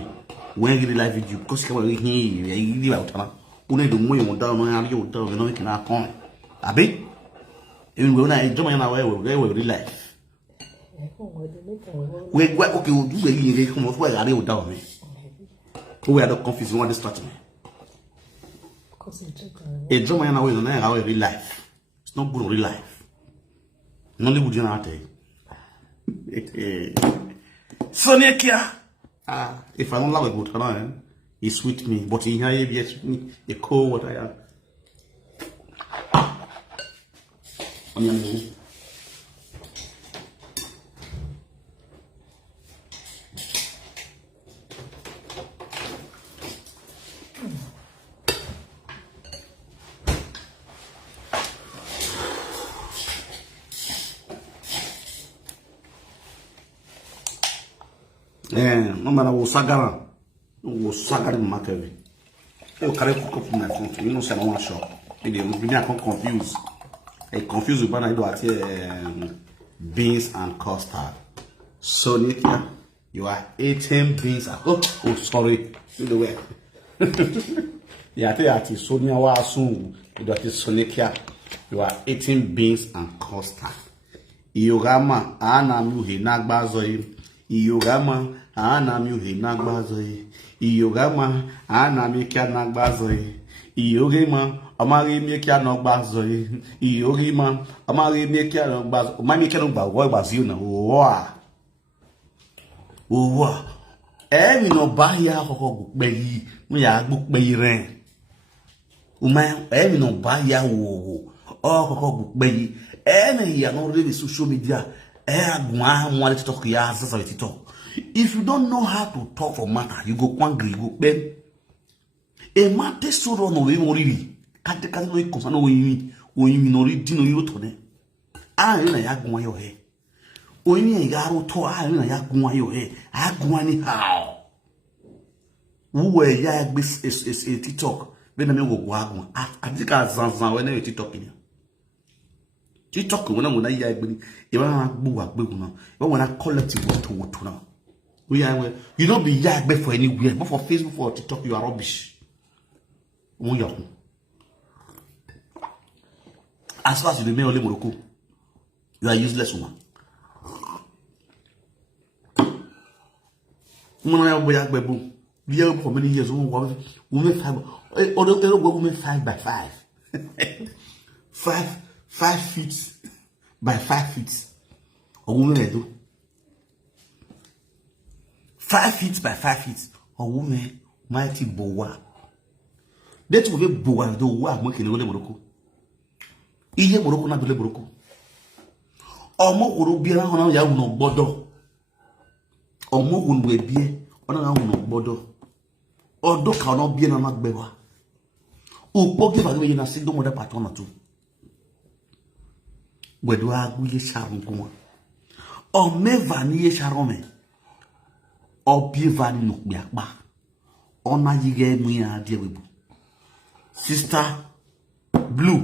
When you live video, because you here, you live out. Only the more you down, you down, no making our home. Abi, even when I jump in our way, we will live. We okay, we'll do the come off where I live down me. We are not confused. What is starting? A jump in our way, and I will live. It's not good real life. None would you not take. Sonia kia. If I don't love a good one, it's with me, but in here, yes, a cold what I am. No matter what sagara, no sagara market. You carry cook up my phone. You know, say no one shop. You are confused. I confused with when I do at beans and custard. Sonia, you are eating beans. Oh, sorry. You the way. Yeah, I tell you, Sonia was soon. You do Sonia. You are eating beans and custard. Iyogama anamu hinagbazoyi. Iyogama anami hinagbazoyi. Iyogama anami kianagbazoyi. Iyogema amari mi kianagbazoyi. Iyogema amari mi kianagbazoyi. Mami kianagbazoyi baziyo na owa. Owa. Mi no bahia koko gbe yi. Mo ya gbe yi ren. Mi no bahia wo. Koko gbe yi. Ya no really social media. If you don't know how to talk for matter, you go angry, you go bend. A matter so run away really. Can't no concern when you know dino you to them. I know ya go your hair. When you yaro to I know ya go your hair. I go anyhow. Who were ya is a TikTok. When I go wagon. I think I zan when I TikTok in. TikTok when I'm going to even when I collect it to now. We are you don't be yag for anywhere, but for Facebook or TikTok you are rubbish. As far as you remain only Morocco, you are useless woman. We are for many years, women 5 by 5. 5 feet by 5 feet. Or woman do 5 feet by 5 feet. Or woman mighty boa. That will be boa do wa making ole Morocco. Iye Morocco na dole Morocco. Omo oro biara hono ya no bodo. Omo wonu ebie ona na no bodo. Odo ka no bie na magbewa. Upo give away na sido mo da patona tu. Wedwa guye Sharon kuma. O meva ni ye Sharon me. O bieva ni no biakba. Ona yige mu ya de webu. Sister Blue.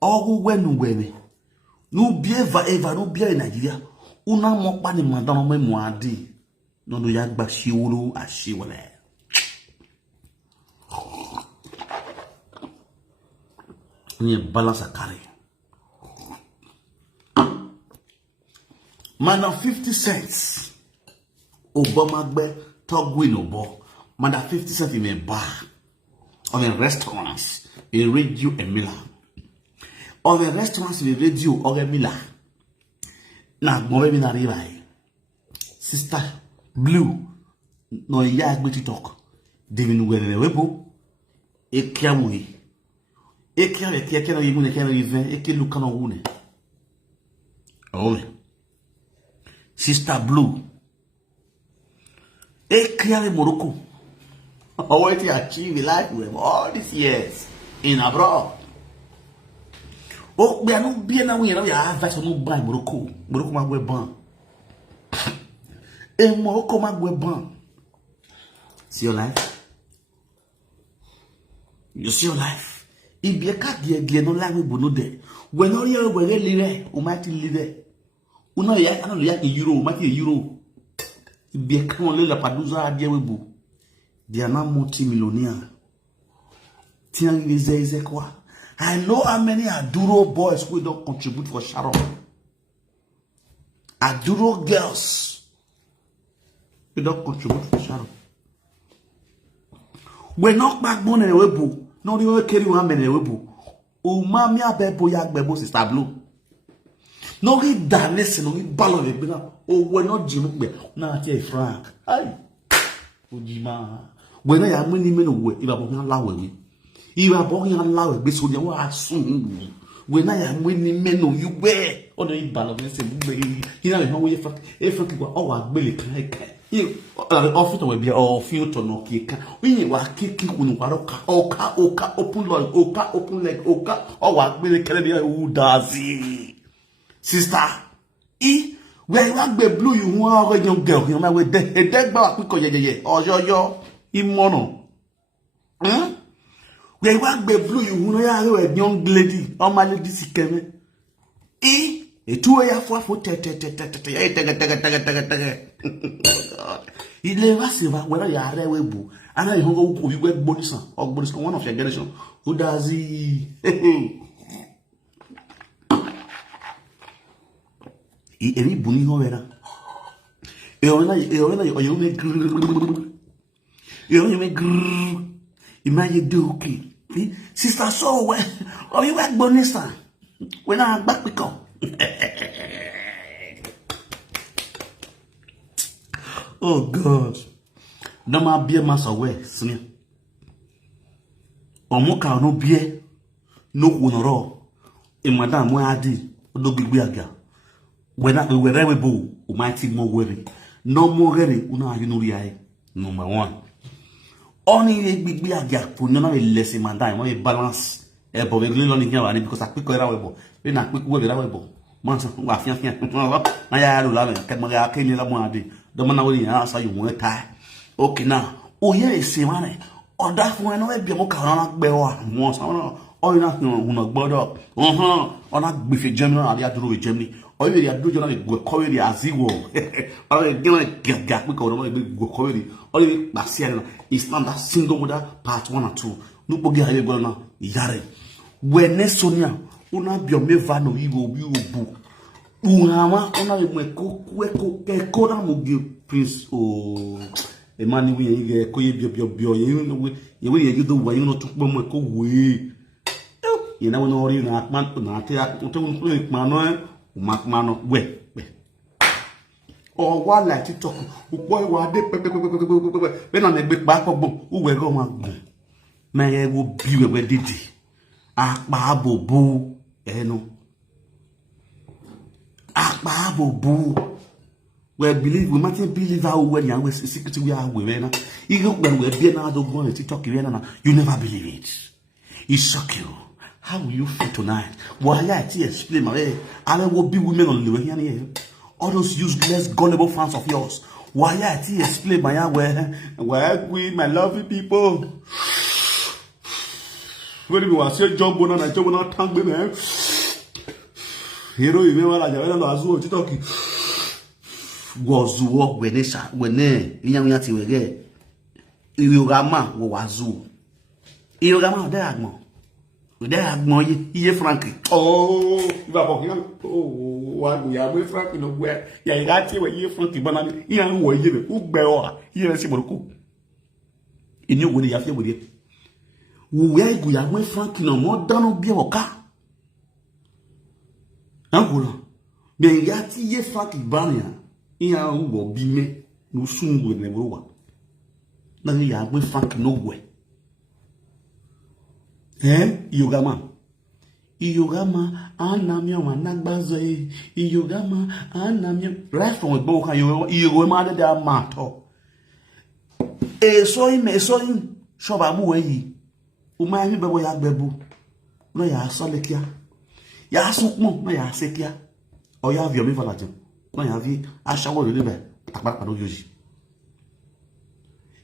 Ogu wenu weme. Nu bieva eva no bia Nigeria. Una mo pa ni madano me mu ade. No do yagba shiwulu a shiwale. Ni balance a carry. Man 50 cents. Obama gbe togwin obo. Man 50 cents in a bar. On a restaurants. A radio and Miller. On a restaurants in a radio or a Miller. Na gbe na riba. Sister Blue. No yag biti talk. Devin wele webo. Ekia mwe. Ekia no yimune kena yiven. Eke lukano wune. Oh. Sister Blue. Ekia Morocco. How to achieve life with all these years in abroad. Oh, we are not being away. We are advice on no buy Morocco. Morocco ma gwe ban. E Morocco ma gwe ban. See your life. You see your life. If you can't get no life, we no there. When all you we live, we might live there. We know ya, I know ya euro, we might euro. If you can't live la paduza adie webu. They are not multi-millionaire. I know how many Aduro boys who don't contribute for Sharon. Aduro girls who don't contribute for Sharon. We're not backbone in a webu. No, they will carry one man in a webu. Umami abebo yak bebo sister Blue. No, he done listen, no, he ballon it. Oh, we're not Jim. Now, Frank. Aye. Ujima. When I am many men away, if I want to allow me, if I want to allow it, so you are soon. When I am winning men, you wear on the balance, you know, if people are really like you, often will be all few to no kick. We were kicking when oka, open leg, oka, or what really can be who does it? Sister, where you want to blue, you want a young girl, you know, with a dead back, or your Imono. Where you want to blue, you know, a young lady, or my lady, she came. A 2 year 4 foot, he never see whether you are there, and I hope you get bonus or bonus one of your generation. Who does he? Any bunny over. You make imagine do okay. Sister, so well, or you work bonus when I'm back we come. Oh God. No ma beer master way, Sonia. Omoka no beer, no unoro. In madame, where I did, no big beer. When we were able, we might more worry. No more worry, una you know number one. Only a big beer for no less in my time, a balance. A boy learning here because I quick away. When I quick way away. Months of I had to love it. Camera came in the morning. The man will answer you one time. Okay, now. Oh, yes, see money. Or that one will be a mock once. Or not, no, board up. Or not with a German, I had to do with Germany. Or you do go quality as you will. Or you get we go quality. Or you Marciano is not that single mother part 1 or 2. No bogey have gone now. Yare. When Sonia, una bio me vano iwo bu. Una me ko na mo Prince o e mani we ye ko ye bio you do wa you no tukpo mo ko we. You know no ori na man na te to mano we. Or one like TikTok, boy, what they when on a big back of book, who were going. May I will be where did he? Ah, Babo Boo, Eno. Ah, Babo Boo. Well, believe we might believe how when you are secret we are women. Even when we're being out of going to TikTok, you never believe it. It's shock you. How will you feel tonight? Why I explain my way. I will be women on the way here. All those useless, gullible fans of yours. Why I explain my why we, my lovely people. When you are saying jump on and jump on tank, baby. Hero, you remember like I was talking. was walk when yati wege Iogama wazu Iogama de agmo ye Frankie oh va wa ya we Frankie no gwe ya irati we ye Frankie banani ya wo ye be ugbe o ye si boruku ini wo ni ya fi wo de wo ya igu ya we Frankie no mo danu bi oka angola ben yati ye Frankie bania iya wo bi me no sungu ne wo na ya we Frankie no gwe Iogama anamyo managbazo Iogama anamyo right from the book Iogama de mato so shoba mu yi o ma mi bebo ya gbebu no ya so lekia ya sukmo no ya sekia o ya vi o mi falaje no ya vi ashawo le be takpa do yoji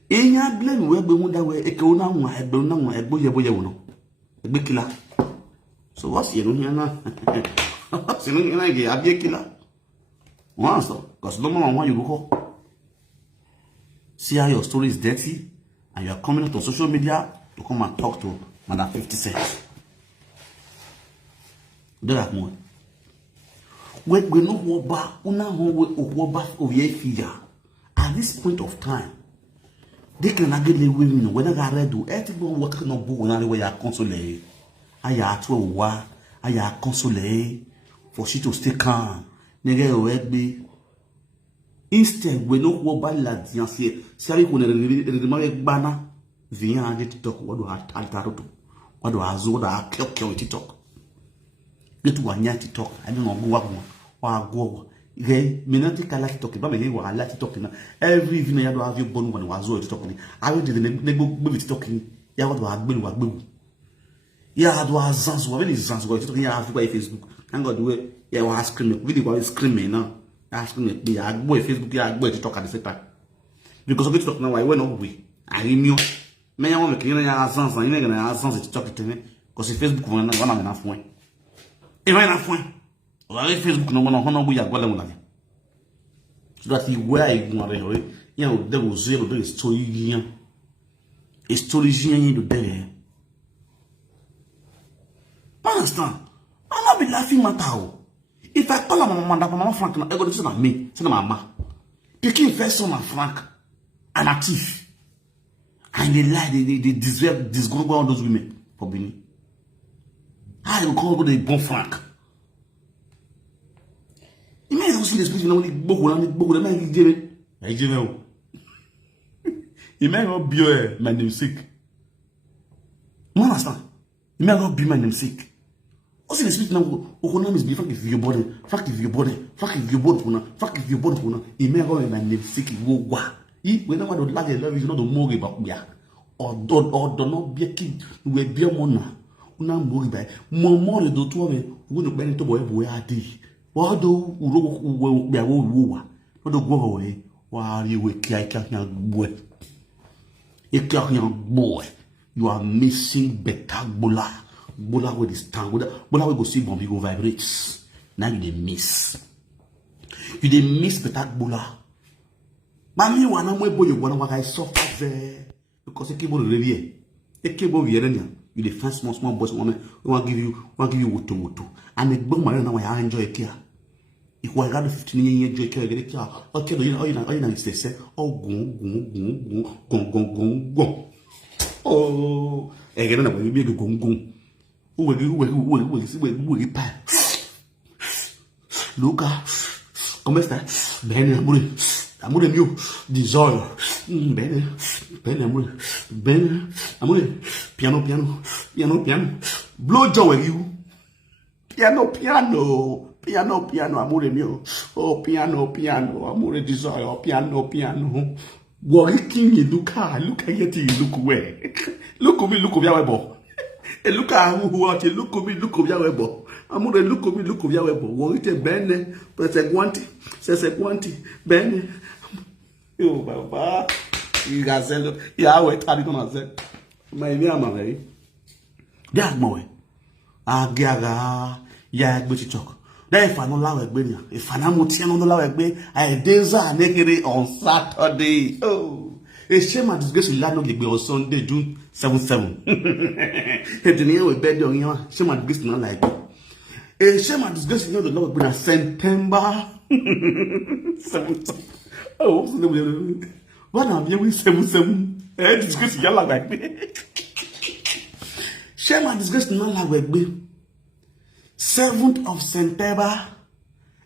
enya blame we gbe mu da we eke una nwa egbe una nwa egbo ye boye wo no egbe kila. So what's you here now? What's you here? Get a big killer. Once though, because no more want you go. See how your story is dirty, and you are coming out on social media to come and talk to Madam 50 Cent. Do that more. We no woba, una woba oye figure. At this point of time, they can agree with me. When I read do, everyone working on book when I way are consolate. Aya atwa aya console for she to stay calm nege oegbe instead we no wo ba la dian se sari ko ne re ma gbana via de TikTok wo do altaroto wo do azu wo da kyokyo TikTok get wanya TikTok ani no go wa go ge minati kala TikTok ba me wa la TikTok na every evening ya do have you bonu when wa zo TikTok ni ayo de ne go TikTok ni ya wo do agbelu wa gbelu yeah, do azans wa really zans wa TikTok ya Africa Facebook. Thank God we yeah wa screaming. Really wa screaming now. Screaming be ya boy Facebook ya boy TikTok at the same time. Because of TikTok now I went up we. I knew me ya wa me kina ya azans na ina na azans TikTok tene. Because Facebook wana na fun. E vai na fun. Wa Facebook no hono bu ya gwale mu na. So that he where you want to yeah there was zero there story yin. A story yin do there. Understand? I'm not be laughing matter. If I call my mama Frank, I go to say me, say my mama. Picking first son and Frank, an active. And they lie, they deserve this group all those women for being. I will call the bon Frank. You may also see the speech when only Bogu, man, you may not be my namesake. You understand? You may not be my namesake. Also, the speech now, Okonam is before if your body, fuck if your body, fuck if your body, fuck if your body, you may go and my namesake go wa. When I want to love you, love you, not the more about me. Or do not be a kid, we be a mona. Una more by more do to me, wouldn't bend to boy I did. What do we be a woo? Not to go away while you wake like a young boy. A young boy. You are missing better bola. Bola with this tongue. Bola will go see bomb, you go vibrates. Now you dey miss. You dey miss better bola. Mami wana mwe boy wana waka suffer there. Because a cable review. A cable vierenia. You dey find small boys want give you woto. And a bomb marina why I enjoy care. If we got 15 years enjoy care, get care. Okay, you know, it's the say, oh, go. Oh, again, I will be a gung. Who pa. Luca, come sta? Bene, amore mio, desire. Bene, amore. Piano. Blow joy you. Piano, amore mio. Oh, piano, amore desire, piano. Working you look at you look where. Look at me, look at your look at who watch it, look at me, look at your webo. I'm gonna look at me, look at your webo. Worry bene, but say guanti, bene. Yo, Baba. You guys said, yeah, wait, how you gonna say? My dear man, that boy. Ah, gaga, yeah, but you talk. Then if I don't allow a if I don't allow I desire naked on Saturday. Oh, a shame and disgrace will not be on Sunday, June 7. It didn't bed on you. Shame and disgrace not like a shame and disgrace. You know the Lord will be September 7. Oh, what am you with 7? Disgrace yalla like me. Shame and disgrace not like me. 7th of September,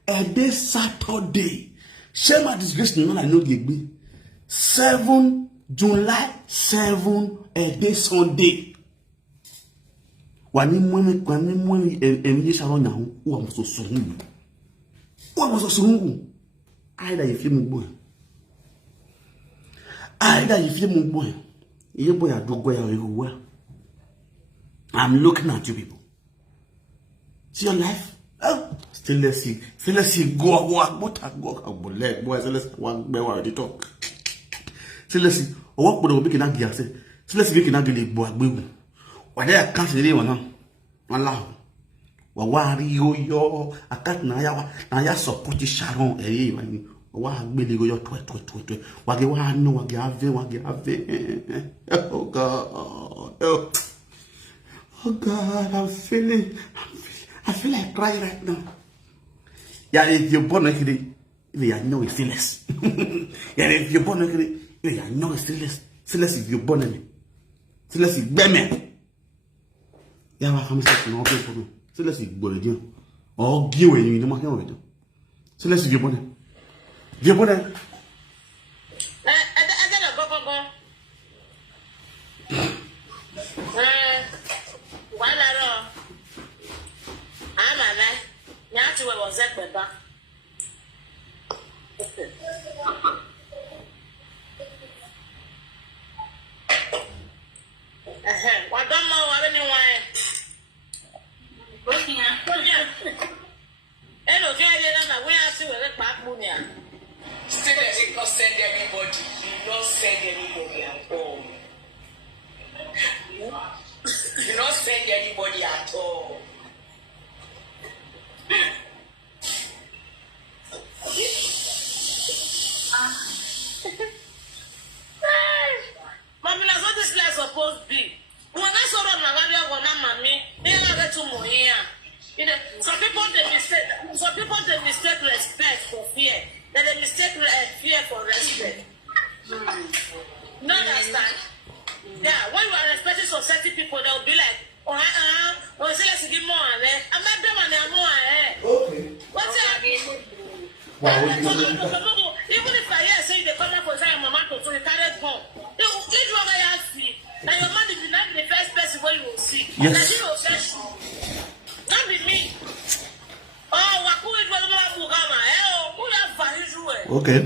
a day Saturday. Shame and disgrace no I know the 7 July 7 a day Sunday. When you Sharon now, who am so soon? Who am so soon? Either if you boy. Either if you boy. You boy, I do go everywhere. I'm looking at you people. See your life? Oh, still let's see. Go what I go leg boys. Let's one bear already talk. Still let's see. What would we make an say? Still let's make an ugly boy. What they can't say one. Allah. Wawari yo. I can't na support Sharon eh. Wa really go your tweet. Wage no wage have. Oh God. Oh God, I feel like crying right now. Yeah, if you're born like it, I know it's serious. Yeah, if you're born like it, I know it's serious. Serious if you're born like it. Serious if you're born. Yeah, my family says no for me. Serious if you're born. Oh, give away you know my hand. Serious if you're born. If you're born. Still, they did not send anybody. You not send anybody at all. You not send anybody at all. Mommy, that's what this place supposed to be. When I saw them, mommy, they are going to Monia. You know, some people they mistake respect for fear. Then they mistake fear for respect. No understand? Yeah, when you are respecting society people, they will be like, say let's give more. I'm not doing more. Okay. What's that? Even if I hear say they come up for saying mama to so you carry home. You leave what I ask you. Now your man is not the first person where you will see. Yes. Now you will first. Not be me. Oh, waku is well more Bugama. Oh, who have value? Okay.